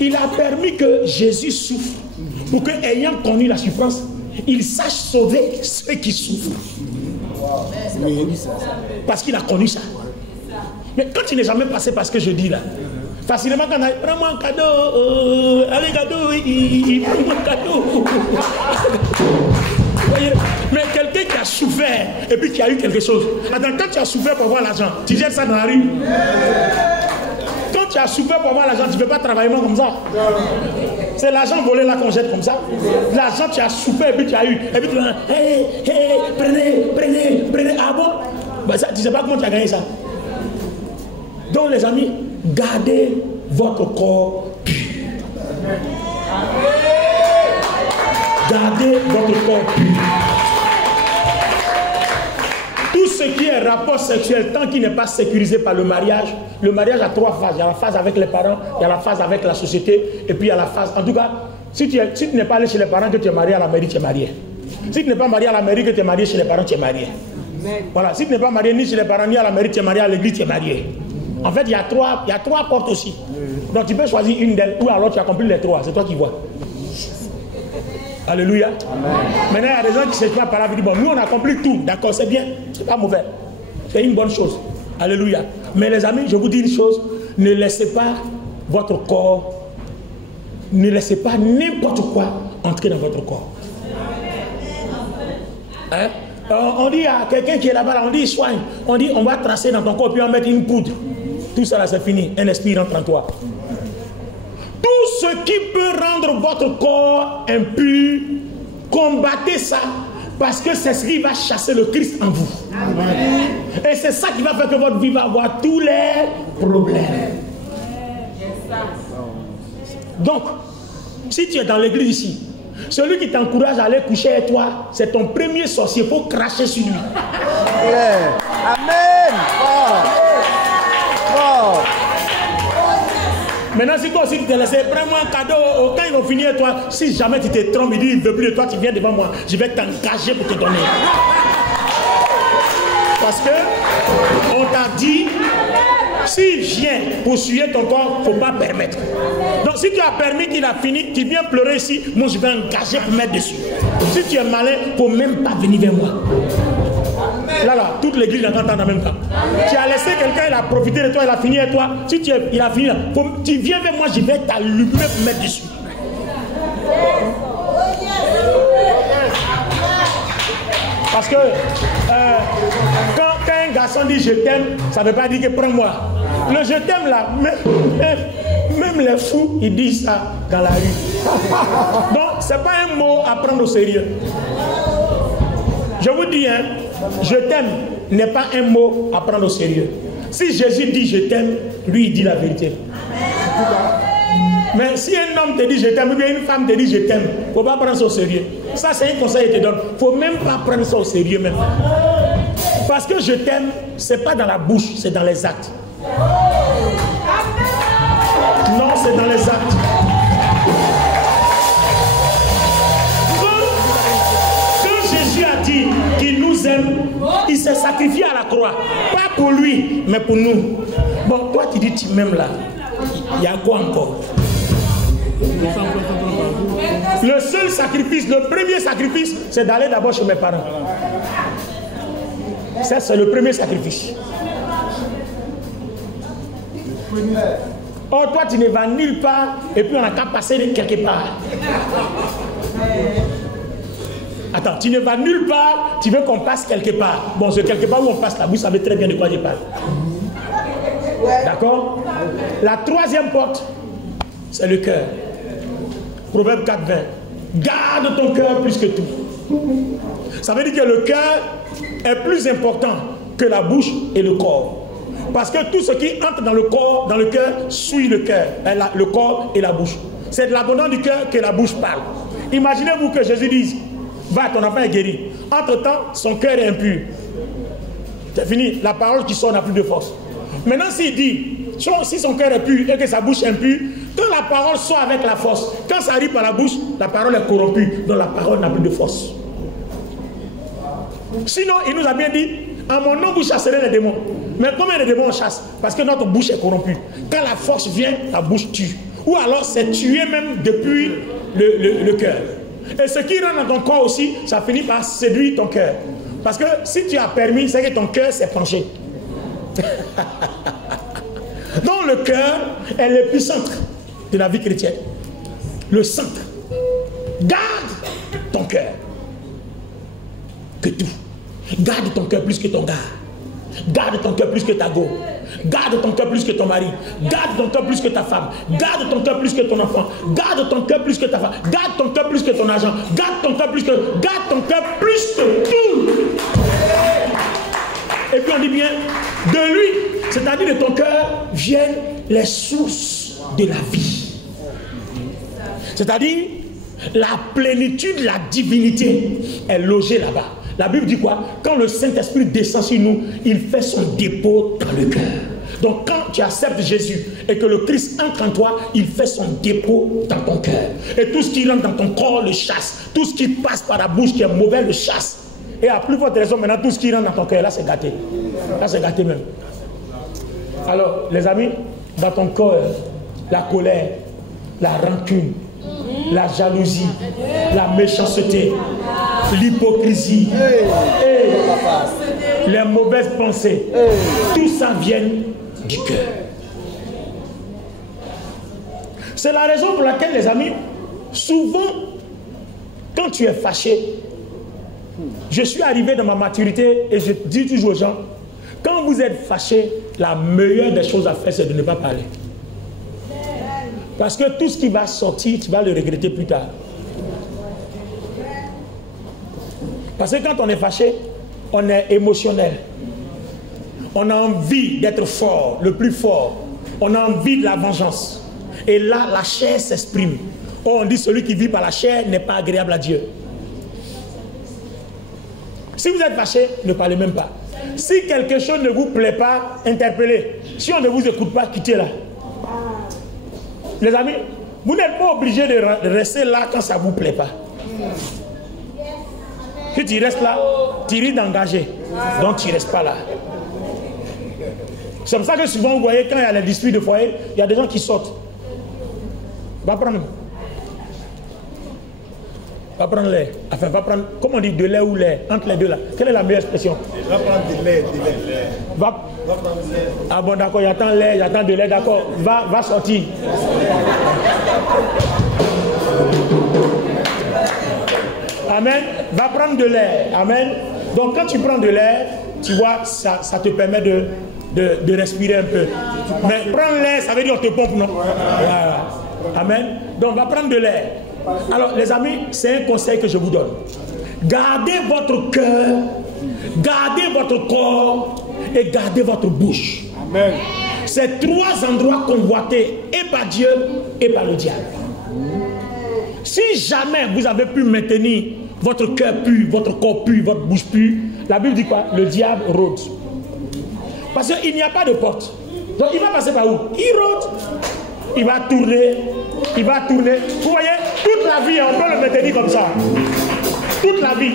il a permis que Jésus souffre pour que, ayant connu la souffrance, il sache sauver ceux qui souffrent. Parce qu'il a connu ça. Mais quand tu n'es jamais passé par ce que je dis là, facilement quand on a dit, prends-moi un cadeau, allez cadeau, prends-moi un cadeau. Voyez? Mais quelqu'un qui a souffert et puis qui a eu quelque chose. Attends, quand tu as souffert pour avoir l'argent, tu jettes ça dans la rue. Quand tu as souffert pour avoir l'argent, tu ne peux pas travailler comme ça. C'est l'argent volé là qu'on jette comme ça. L'argent, tu as souffert et puis tu as eu. Et puis tu vas, hey, prenez. Ah bon? Ben ça, tu ne sais pas comment tu as gagné ça. Donc les amis, gardez votre corps pur. Gardez votre corps pur. Tout ce qui est rapport sexuel, tant qu'il n'est pas sécurisé par le mariage a 3 phases. Il y a la phase avec les parents, il y a la phase avec la société, et puis il y a la phase... En tout cas, si tu n'es pas allé chez les parents, que tu es marié à la mairie, tu es marié. Si tu n'es pas marié à la mairie, que tu es marié chez les parents, tu es marié. Voilà, si tu n'es pas marié ni chez les parents, ni à la mairie, tu es marié à l'église, tu es marié. En fait, il y a 3 portes aussi. Donc tu peux choisir une d'elles, ou alors tu as compris les 3, c'est toi qui vois. Alléluia. Amen. Maintenant, il y a des gens qui se cherchent par là et disent, bon, nous on a compris tout, d'accord, c'est bien, c'est pas mauvais. C'est une bonne chose. Alléluia. Mais les amis, je vous dis une chose, ne laissez pas votre corps, ne laissez pas n'importe quoi entrer dans votre corps. Hein? On dit à quelqu'un qui est là-bas, on dit soigne, on dit on va tracer dans ton corps puis on va mettre une poudre. Tout ça là c'est fini, un esprit rentre en toi. Tout ce qui peut rendre votre corps impur, combattez ça. Parce que c'est ce qui va chasser le Christ en vous. Amen. Et c'est ça qui va faire que votre vie va avoir tous les problèmes. Donc, si tu es dans l'église ici, celui qui t'encourage à aller coucher avec toi, c'est ton premier sorcier. Il faut cracher sur lui. Yeah. Amen. Oh. Maintenant, si toi aussi tu t'es laissé, prends-moi un cadeau. Quand ils vont finir avec toi, si jamais tu te trompes, il dit il ne veut plus de toi, tu viens devant moi. Je vais t'engager pour te donner. Parce que on t'a dit, s'il vient poursuivre ton corps, il ne faut pas permettre. Donc si tu as permis qu'il a fini, tu viens pleurer ici, moi je vais engager pour mettre dessus. Si tu es malin, il ne faut même pas venir vers moi. Là, toute l'église l'entend en même temps. Tu as laissé quelqu'un, il a profité de toi, il a fini avec toi. Si il a fini, tu viens vers moi, je vais t'allumer pour mettre dessus. Parce que quand un garçon dit je t'aime, ça ne veut pas dire que prends-moi. Le je t'aime là, même les fous, ils disent ça dans la rue. Donc, ce n'est pas un mot à prendre au sérieux. Je vous dis, hein, je t'aime n'est pas un mot à prendre au sérieux. Si Jésus dit je t'aime, lui il dit la vérité. Mais si un homme te dit je t'aime, ou bien une femme te dit je t'aime, il ne faut pas prendre ça au sérieux. Ça c'est un conseil qu'il te donne. Il ne faut même pas prendre ça au sérieux même. Parce que je t'aime, ce n'est pas dans la bouche, c'est dans les actes. Non, c'est dans les actes. Quand Jésus a dit qu'il nous aime, il s'est sacrifié à la croix. Pas pour lui, mais pour nous. Bon, toi tu dis tu m'aimes là. Il y a quoi encore? Le seul sacrifice, le premier sacrifice, c'est d'aller d'abord chez mes parents. Ça, c'est le premier sacrifice. Oh, toi, tu ne vas nulle part et puis on n'a qu'à passer de quelque part. Attends, tu ne vas nulle part, tu veux qu'on passe quelque part. Bon, c'est quelque part où on passe là, vous savez très bien de quoi je parle. D'accord? La troisième porte, c'est le cœur. Proverbe 4, 20. Garde ton cœur plus que tout. Ça veut dire que le cœur est plus important que la bouche et le corps. Parce que tout ce qui entre dans le corps, dans le cœur, suit le cœur, le corps et la bouche. C'est de l'abondance du cœur que la bouche parle. Imaginez-vous que Jésus dise, va, ton enfant est guéri. Entre-temps, son cœur est impur. C'est fini, la parole qui sort n'a plus de force. Maintenant, s'il dit, si son cœur est pur et que sa bouche est impure, quand la parole sort avec la force, quand ça arrive par la bouche, la parole est corrompue, donc la parole n'a plus de force. Sinon, il nous a bien dit, en mon nom vous chasserez les démons. Mais combien de démons on chasse? Parce que notre bouche est corrompue. Quand la force vient, la bouche tue. Ou alors c'est tué même depuis le cœur. Et ce qui rentre dans ton corps aussi, ça finit par séduire ton cœur. Parce que si tu as permis, c'est que ton cœur s'est penché. Donc le cœur est l'épicentre de la vie chrétienne. Le centre. Garde ton cœur. Que tout. Garde ton cœur plus que ton gars. Garde ton cœur plus que ta go. Garde ton cœur plus que ton mari. Garde ton cœur plus que ta femme. Garde ton cœur plus que ton enfant. Garde ton cœur plus que ta femme. Garde ton cœur plus que ton argent. Garde ton cœur plus que... Garde ton cœur plus que tout. Et puis on dit bien, de lui, c'est-à-dire de ton cœur, viennent les sources de la vie. C'est-à-dire, la plénitude, la divinité est logée là-bas. La Bible dit quoi? Quand le Saint-Esprit descend sur nous, il fait son dépôt dans le cœur. Donc quand tu acceptes Jésus et que le Christ entre en toi, il fait son dépôt dans ton cœur. Et tout ce qui rentre dans ton corps le chasse. Tout ce qui passe par la bouche qui est mauvais le chasse. Et à plus forte raison, maintenant, tout ce qui rentre dans ton cœur, là c'est gâté. Là c'est gâté même. Alors, les amis, dans ton cœur, la colère, la rancune, la jalousie, la méchanceté, l'hypocrisie, et les mauvaises pensées, tout ça vient du cœur. C'est la raison pour laquelle, les amis, souvent, quand tu es fâché, je suis arrivé dans ma maturité et je dis toujours aux gens, quand vous êtes fâché, la meilleure des choses à faire, c'est de ne pas parler. Parce que tout ce qui va sortir, tu vas le regretter plus tard. Parce que quand on est fâché, on est émotionnel. On a envie d'être fort, le plus fort. On a envie de la vengeance. Et là, la chair s'exprime. Oh, on dit celui qui vit par la chair n'est pas agréable à Dieu. Si vous êtes fâché, ne parlez même pas. Si quelque chose ne vous plaît pas, interpellez. Si on ne vous écoute pas, quittez-la. Les amis, vous n'êtes pas obligé de rester là quand ça ne vous plaît pas. Si tu restes là, tu risques d'engager. Donc tu ne restes pas là. C'est comme ça que souvent vous voyez, quand il y a les disputes de foyer, il y a des gens qui sortent. Va prendre. Va prendre l'air. Enfin, va prendre, comment on dit, de lait ou lait, entre les deux là. Quelle est la meilleure expression? Va prendre de lait, Va prendre de lait. Ah bon, d'accord, j'attends lait, j'attends de lait, d'accord. Va sortir. Amen. Va prendre de l'air. Amen. Donc quand tu prends de l'air, tu vois, ça te permet de respirer un peu. Mais prendre l'air, ça veut dire on te pompe, non? Voilà. Amen. Donc va prendre de l'air. Alors les amis, c'est un conseil que je vous donne. Gardez votre cœur, gardez votre corps et gardez votre bouche. Amen. C'est trois endroits convoités et par Dieu et par le diable. Si jamais vous avez pu maintenir votre cœur pur, votre corps pur, votre bouche pure, la Bible dit quoi? Le diable rôde. Parce qu'il n'y a pas de porte. Donc il va passer par où? Il rôde. Il va tourner. Il va tourner. Vous voyez, toute la vie, on peut le maintenir comme ça. Toute la vie.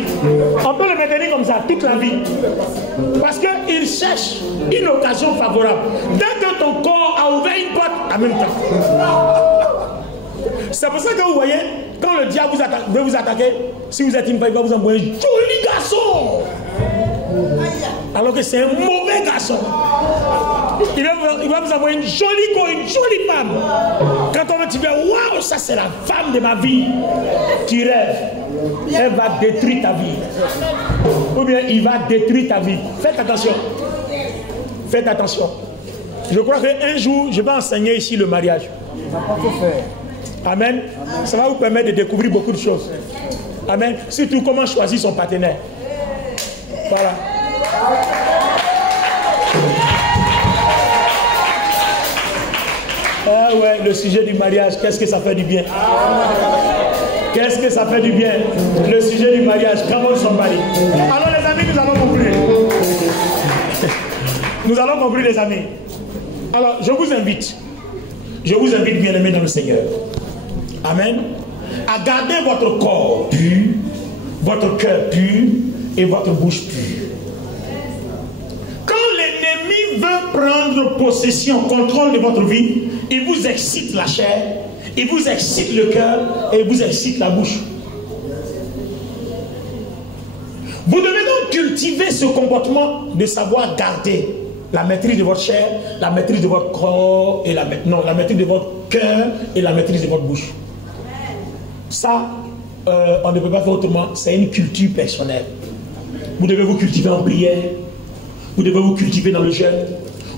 On peut le maintenir comme ça, toute la vie. Parce qu'il cherche une occasion favorable. Dès que ton corps a ouvert une porte, en même temps. C'est pour ça que vous voyez, quand le diable veut vous attaquer, si vous êtes une femme, il va vous envoyer un joli garçon. Alors que c'est un mauvais garçon. Il va vous envoyer une jolie femme. Quand on va te dire, waouh, ça c'est la femme de ma vie. Tu rêves. Elle va détruire ta vie. Ou bien il va détruire ta vie. Faites attention. Faites attention. Je crois qu'un jour, je vais enseigner ici le mariage. Amen. Ça va vous permettre de découvrir beaucoup de choses. Amen. Surtout comment choisir son partenaire. Voilà. Ah ouais, le sujet du mariage, qu'est-ce que ça fait du bien? Qu'est-ce que ça fait du bien? Le sujet du mariage, come on somebody. Alors les amis, nous allons conclure. Nous allons conclure les amis. Alors je vous invite bien aimés dans le Seigneur. Amen. À garder votre corps pur, votre cœur pur et votre bouche pure. Quand l'ennemi veut prendre possession, contrôle de votre vie, il vous excite la chair, il vous excite le cœur et il vous excite la bouche. Vous devez donc cultiver ce comportement de savoir garder la maîtrise de votre chair, la maîtrise de votre corps et la maîtrise de votre cœur et la maîtrise de votre bouche. Ça, on ne peut pas faire autrement. C'est une culture personnelle. Vous devez vous cultiver en prière. Vous devez vous cultiver dans le jeûne.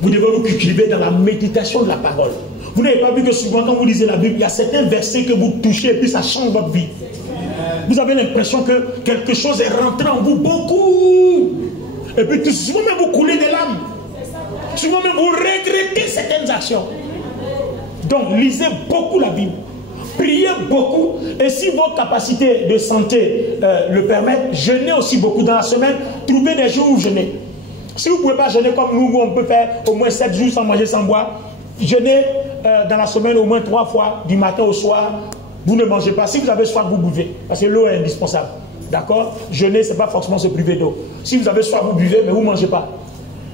Vous devez vous cultiver dans la méditation de la parole. Vous n'avez pas vu que souvent quand vous lisez la Bible, il y a certains versets que vous touchez et puis ça change votre vie. Vous avez l'impression que quelque chose est rentré en vous beaucoup. Et puis souvent même vous coulez des larmes. Souvent même vous regrettez certaines actions. Donc lisez beaucoup la Bible. Priez beaucoup. Et si vos capacités de santé le permettent, jeûnez aussi beaucoup dans la semaine. Trouvez des jours où jeûnez. Si vous ne pouvez pas jeûner comme nous, on peut faire au moins 7 jours sans manger, sans boire. Jeûnez dans la semaine au moins 3 fois, du matin au soir. Vous ne mangez pas. Si vous avez soif, vous buvez. Parce que l'eau est indispensable. D'accord? Jeûner, ce n'est pas forcément se priver d'eau. Si vous avez soif, vous buvez, mais vous ne mangez pas.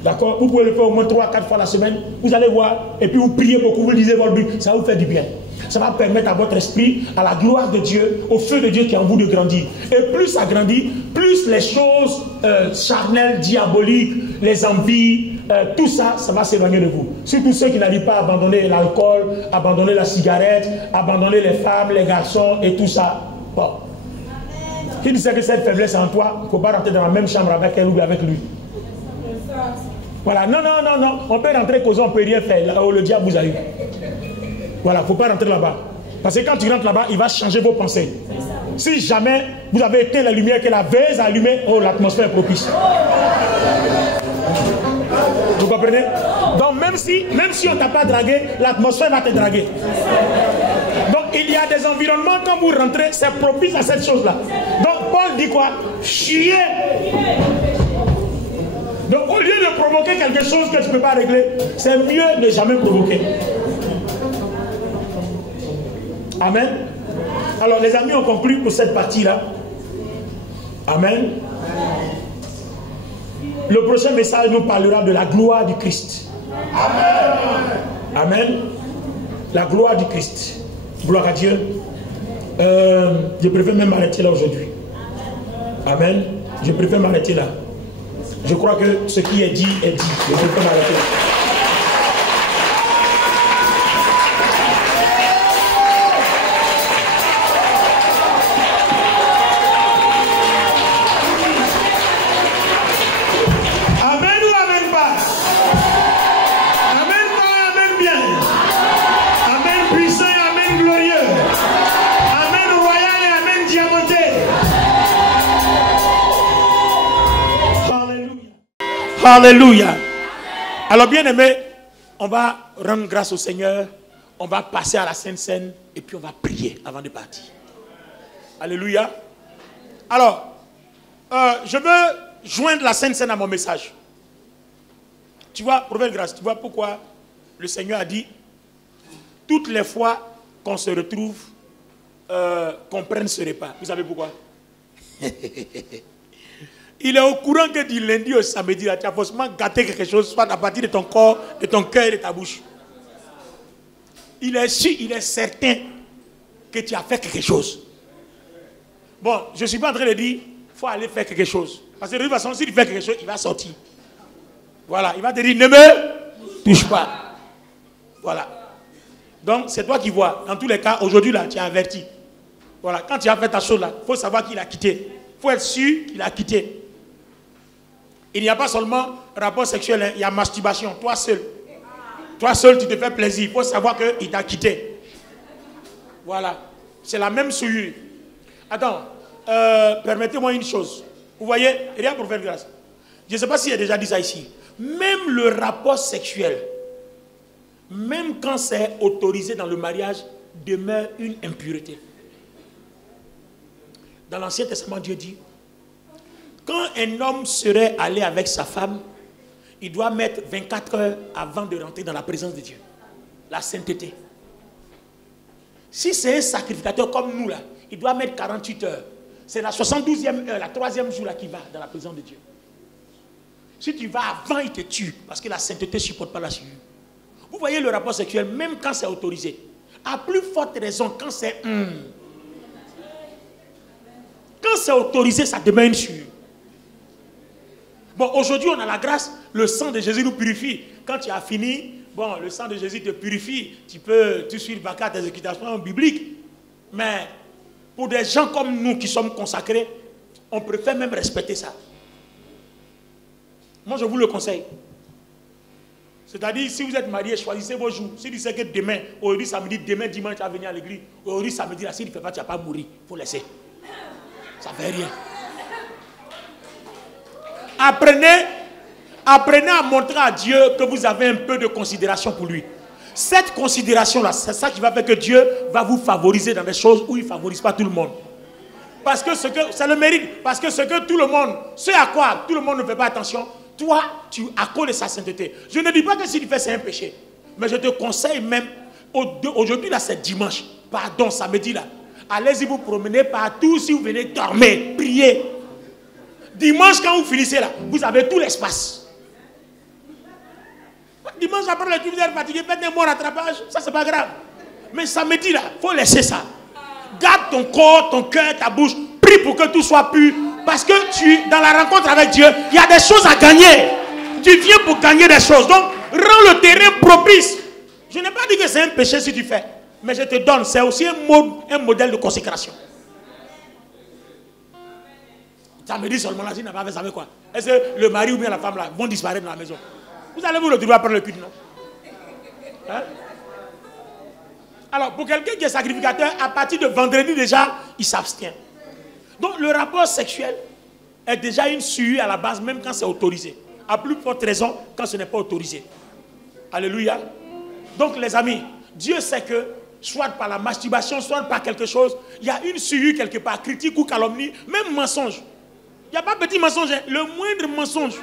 D'accord? Vous pouvez le faire au moins 3 à 4 fois la semaine. Vous allez voir. Et puis vous priez beaucoup, vous lisez votre Bible. Ça va vous faire du bien. Ça va permettre à votre esprit, à la gloire de Dieu, au feu de Dieu qui est en vous de grandir. Et plus ça grandit, plus les choses charnelles, diaboliques, les envies, tout ça, ça va s'éloigner de vous. Surtout ceux qui n'arrivent pas à abandonner l'alcool, abandonner la cigarette, abandonner les femmes, les garçons et tout ça. Bon. Qui dit que cette faiblesse est en toi, il ne faut pas rentrer dans la même chambre avec elle ou avec lui. Voilà, non, on peut rentrer causer, on ne peut rien faire. Là où le diable vous a eu. Voilà, il ne faut pas rentrer là-bas. Parce que quand tu rentres là-bas, il va changer vos pensées. Si jamais vous avez éteint la lumière que la veille a allumée, oh, l'atmosphère est propice. Vous comprenez? Donc même si on ne t'a pas dragué, l'atmosphère va te draguer. Donc il y a des environnements, quand vous rentrez, c'est propice à cette chose-là. Donc Paul dit quoi? Chier. Donc au lieu de provoquer quelque chose que tu ne peux pas régler, c'est mieux de jamais provoquer. Amen. Alors les amis ont conclu pour cette partie-là. Amen. Le prochain message nous parlera de la gloire du Christ. Amen. Amen. La gloire du Christ. Gloire à Dieu. Je préfère même m'arrêter là aujourd'hui. Amen. Je préfère m'arrêter là. Je crois que ce qui est dit est dit. Je préfère m'arrêter là. Alléluia. Alors bien aimé, on va rendre grâce au Seigneur, on va passer à la Sainte Seine et puis on va prier avant de partir. Alléluia. Alors, je veux joindre la Sainte Seine à mon message. Tu vois, prophète Grâce, tu vois pourquoi le Seigneur a dit toutes les fois qu'on se retrouve, qu'on prenne ce repas. Vous savez pourquoi? Il est au courant que du lundi au samedi, là, tu as forcément gâté quelque chose, soit à partir de ton corps, de ton cœur et de ta bouche. Il est sûr, il est certain que tu as fait quelque chose. Bon, je ne suis pas en train de dire, il faut aller faire quelque chose. Parce que de toute façon, si tu fais quelque chose, il va sortir. Voilà, il va te dire, ne me touche pas. Voilà. Donc, c'est toi qui vois. Dans tous les cas, aujourd'hui, là, tu es averti. Voilà, quand tu as fait ta chose, là, il faut savoir qu'il a quitté. Il faut être sûr qu'il a quitté. Il n'y a pas seulement rapport sexuel, hein, il y a masturbation, toi seul. Toi seul, tu te fais plaisir. Il faut savoir qu'il t'a quitté. Voilà. C'est la même souillure. Attends, permettez-moi une chose. Vous voyez, rien pour faire grâce. Je ne sais pas s'il a déjà dit ça ici. Même le rapport sexuel, même quand c'est autorisé dans le mariage, demeure une impureté. Dans l'Ancien Testament, Dieu dit, quand un homme serait allé avec sa femme, il doit mettre 24 heures avant de rentrer dans la présence de Dieu. La sainteté. Si c'est un sacrificateur comme nous, là, il doit mettre 48 heures. C'est la 72e heure, la 3e jour là qui va dans la présence de Dieu. Si tu vas avant, il te tue, parce que la sainteté ne supporte pas la souillure. Vous voyez le rapport sexuel, même quand c'est autorisé. À plus forte raison, quand c'est... Quand c'est autorisé, ça demeure une souillure. Bon, aujourd'hui, on a la grâce, le sang de Jésus nous purifie. Quand tu as fini, bon, le sang de Jésus te purifie. Tu peux suivre tes exécutations bibliques. Mais pour des gens comme nous qui sommes consacrés, on préfère même respecter ça. Moi, je vous le conseille. C'est-à-dire, si vous êtes marié, choisissez vos jours. Si tu sais que demain, aujourd'hui samedi, demain dimanche, tu vas venir à l'église. Aujourd'hui samedi, là, si tu ne fais pas, tu ne vas pas mourir. Il faut laisser. Ça ne fait rien. Apprenez à montrer à Dieu que vous avez un peu de considération pour lui. Cette considération-là, c'est ça qui va faire que Dieu va vous favoriser dans des choses où il ne favorise pas tout le monde. Parce que c'est le mérite. Parce que ce que tout le monde, ce à quoi tout le monde ne fait pas attention, toi, tu accoles sa sainteté. Je ne dis pas que si tu fais, c'est un péché. Mais je te conseille même, aujourd'hui, là, c'est dimanche. Pardon, samedi, là. Allez-y vous promener partout. Si vous venez dormir, prier. Dimanche, quand vous finissez là, vous avez tout l'espace. Dimanche, après le culte, vous êtes fatigué, faites un bon rattrapage. Ça, c'est pas grave. Mais samedi, là, il faut laisser ça. Garde ton corps, ton cœur, ta bouche. Prie pour que tout soit pur. Parce que dans la rencontre avec Dieu, il y a des choses à gagner. Tu viens pour gagner des choses. Donc, rends le terrain propice. Je n'ai pas dit que c'est un péché si tu fais. Mais je te donne, c'est aussi un modèle de consécration. Ça me dit seulement là, si n'a pas fait, ça veut quoi? Est-ce que le mari ou bien la femme là vont disparaître dans la maison? Vous allez vous retrouver après le culte, non? Hein? Alors, pour quelqu'un qui est sacrificateur, à partir de vendredi déjà, il s'abstient. Donc le rapport sexuel est déjà une suie à la base, même quand c'est autorisé. À plus forte raison, quand ce n'est pas autorisé. Alléluia. Donc les amis, Dieu sait que, soit par la masturbation, soit par quelque chose, il y a une suie quelque part, critique ou calomnie, même mensonge. Il n'y a pas petit mensonge, hein, le moindre mensonge.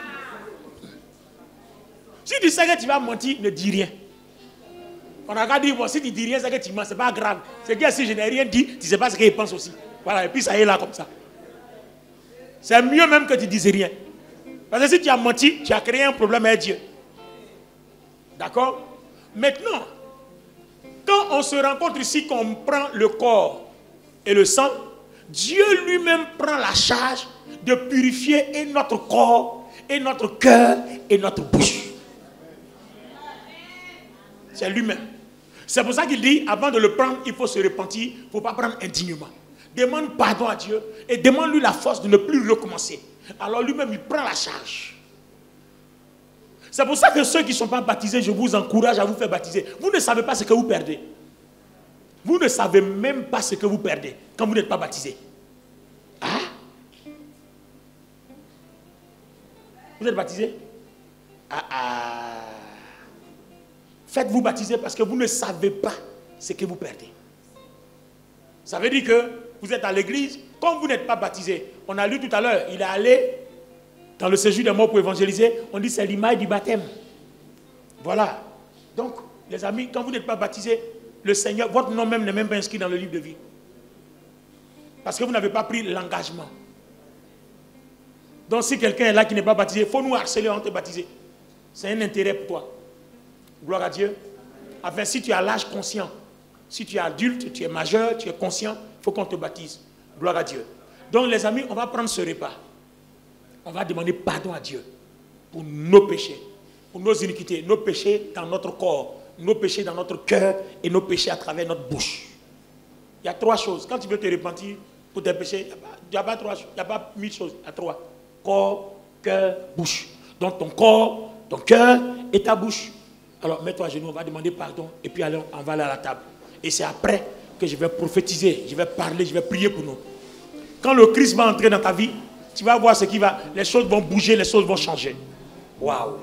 Si tu sais que tu vas mentir, ne dis rien. On a qu'à dire, bon, si tu dis rien, c'est que tu mens, c'est pas grave. C'est que si je n'ai rien dit, tu ne sais pas ce qu'il pense aussi. Voilà, et puis ça y est là comme ça. C'est mieux même que tu ne dises rien. Parce que si tu as menti, tu as créé un problème avec Dieu. D'accord? Maintenant, quand on se rencontre ici, qu'on prend le corps et le sang, Dieu lui-même prend la charge de purifier et notre corps, et notre cœur, et notre bouche. C'est lui-même. C'est pour ça qu'il dit, avant de le prendre, il faut se repentir, il ne faut pas prendre indignement. Demande pardon à Dieu et demande-lui la force de ne plus recommencer. Alors lui-même, il prend la charge. C'est pour ça que ceux qui ne sont pas baptisés, je vous encourage à vous faire baptiser. Vous ne savez pas ce que vous perdez. Vous ne savez même pas ce que vous perdez quand vous n'êtes pas baptisé. Ah? Vous êtes baptisé? Faites-vous baptiser parce que vous ne savez pas ce que vous perdez. Ça veut dire que vous êtes à l'église, comme vous n'êtes pas baptisé. On a lu tout à l'heure, il est allé dans le séjour des morts pour évangéliser. On dit c'est l'image du baptême. Voilà. Donc, les amis, quand vous n'êtes pas baptisé, le Seigneur, votre nom même n'est même pas inscrit dans le livre de vie. Parce que vous n'avez pas pris l'engagement. Donc, si quelqu'un est là qui n'est pas baptisé, il faut nous harceler avant de te baptiser. C'est un intérêt pour toi. Gloire à Dieu. Enfin, si tu as l'âge conscient, si tu es adulte, tu es majeur, tu es conscient, il faut qu'on te baptise. Gloire à Dieu. Donc, les amis, on va prendre ce repas. On va demander pardon à Dieu pour nos péchés, pour nos iniquités, nos péchés dans notre corps, nos péchés dans notre cœur et nos péchés à travers notre bouche. Il y a 3 choses. Quand tu veux te repentir pour tes péchés, il n'y a pas 3 choses, il n'y a pas 1000 choses, il y a 3. Corps, cœur, bouche. Donc ton corps, ton cœur et ta bouche. Alors mets-toi à genoux, on va demander pardon et puis allons, on va aller à la table. Et c'est après que je vais prophétiser, je vais parler, je vais prier pour nous. Quand le Christ va entrer dans ta vie, tu vas voir ce qui va, les choses vont bouger, les choses vont changer. Waouh!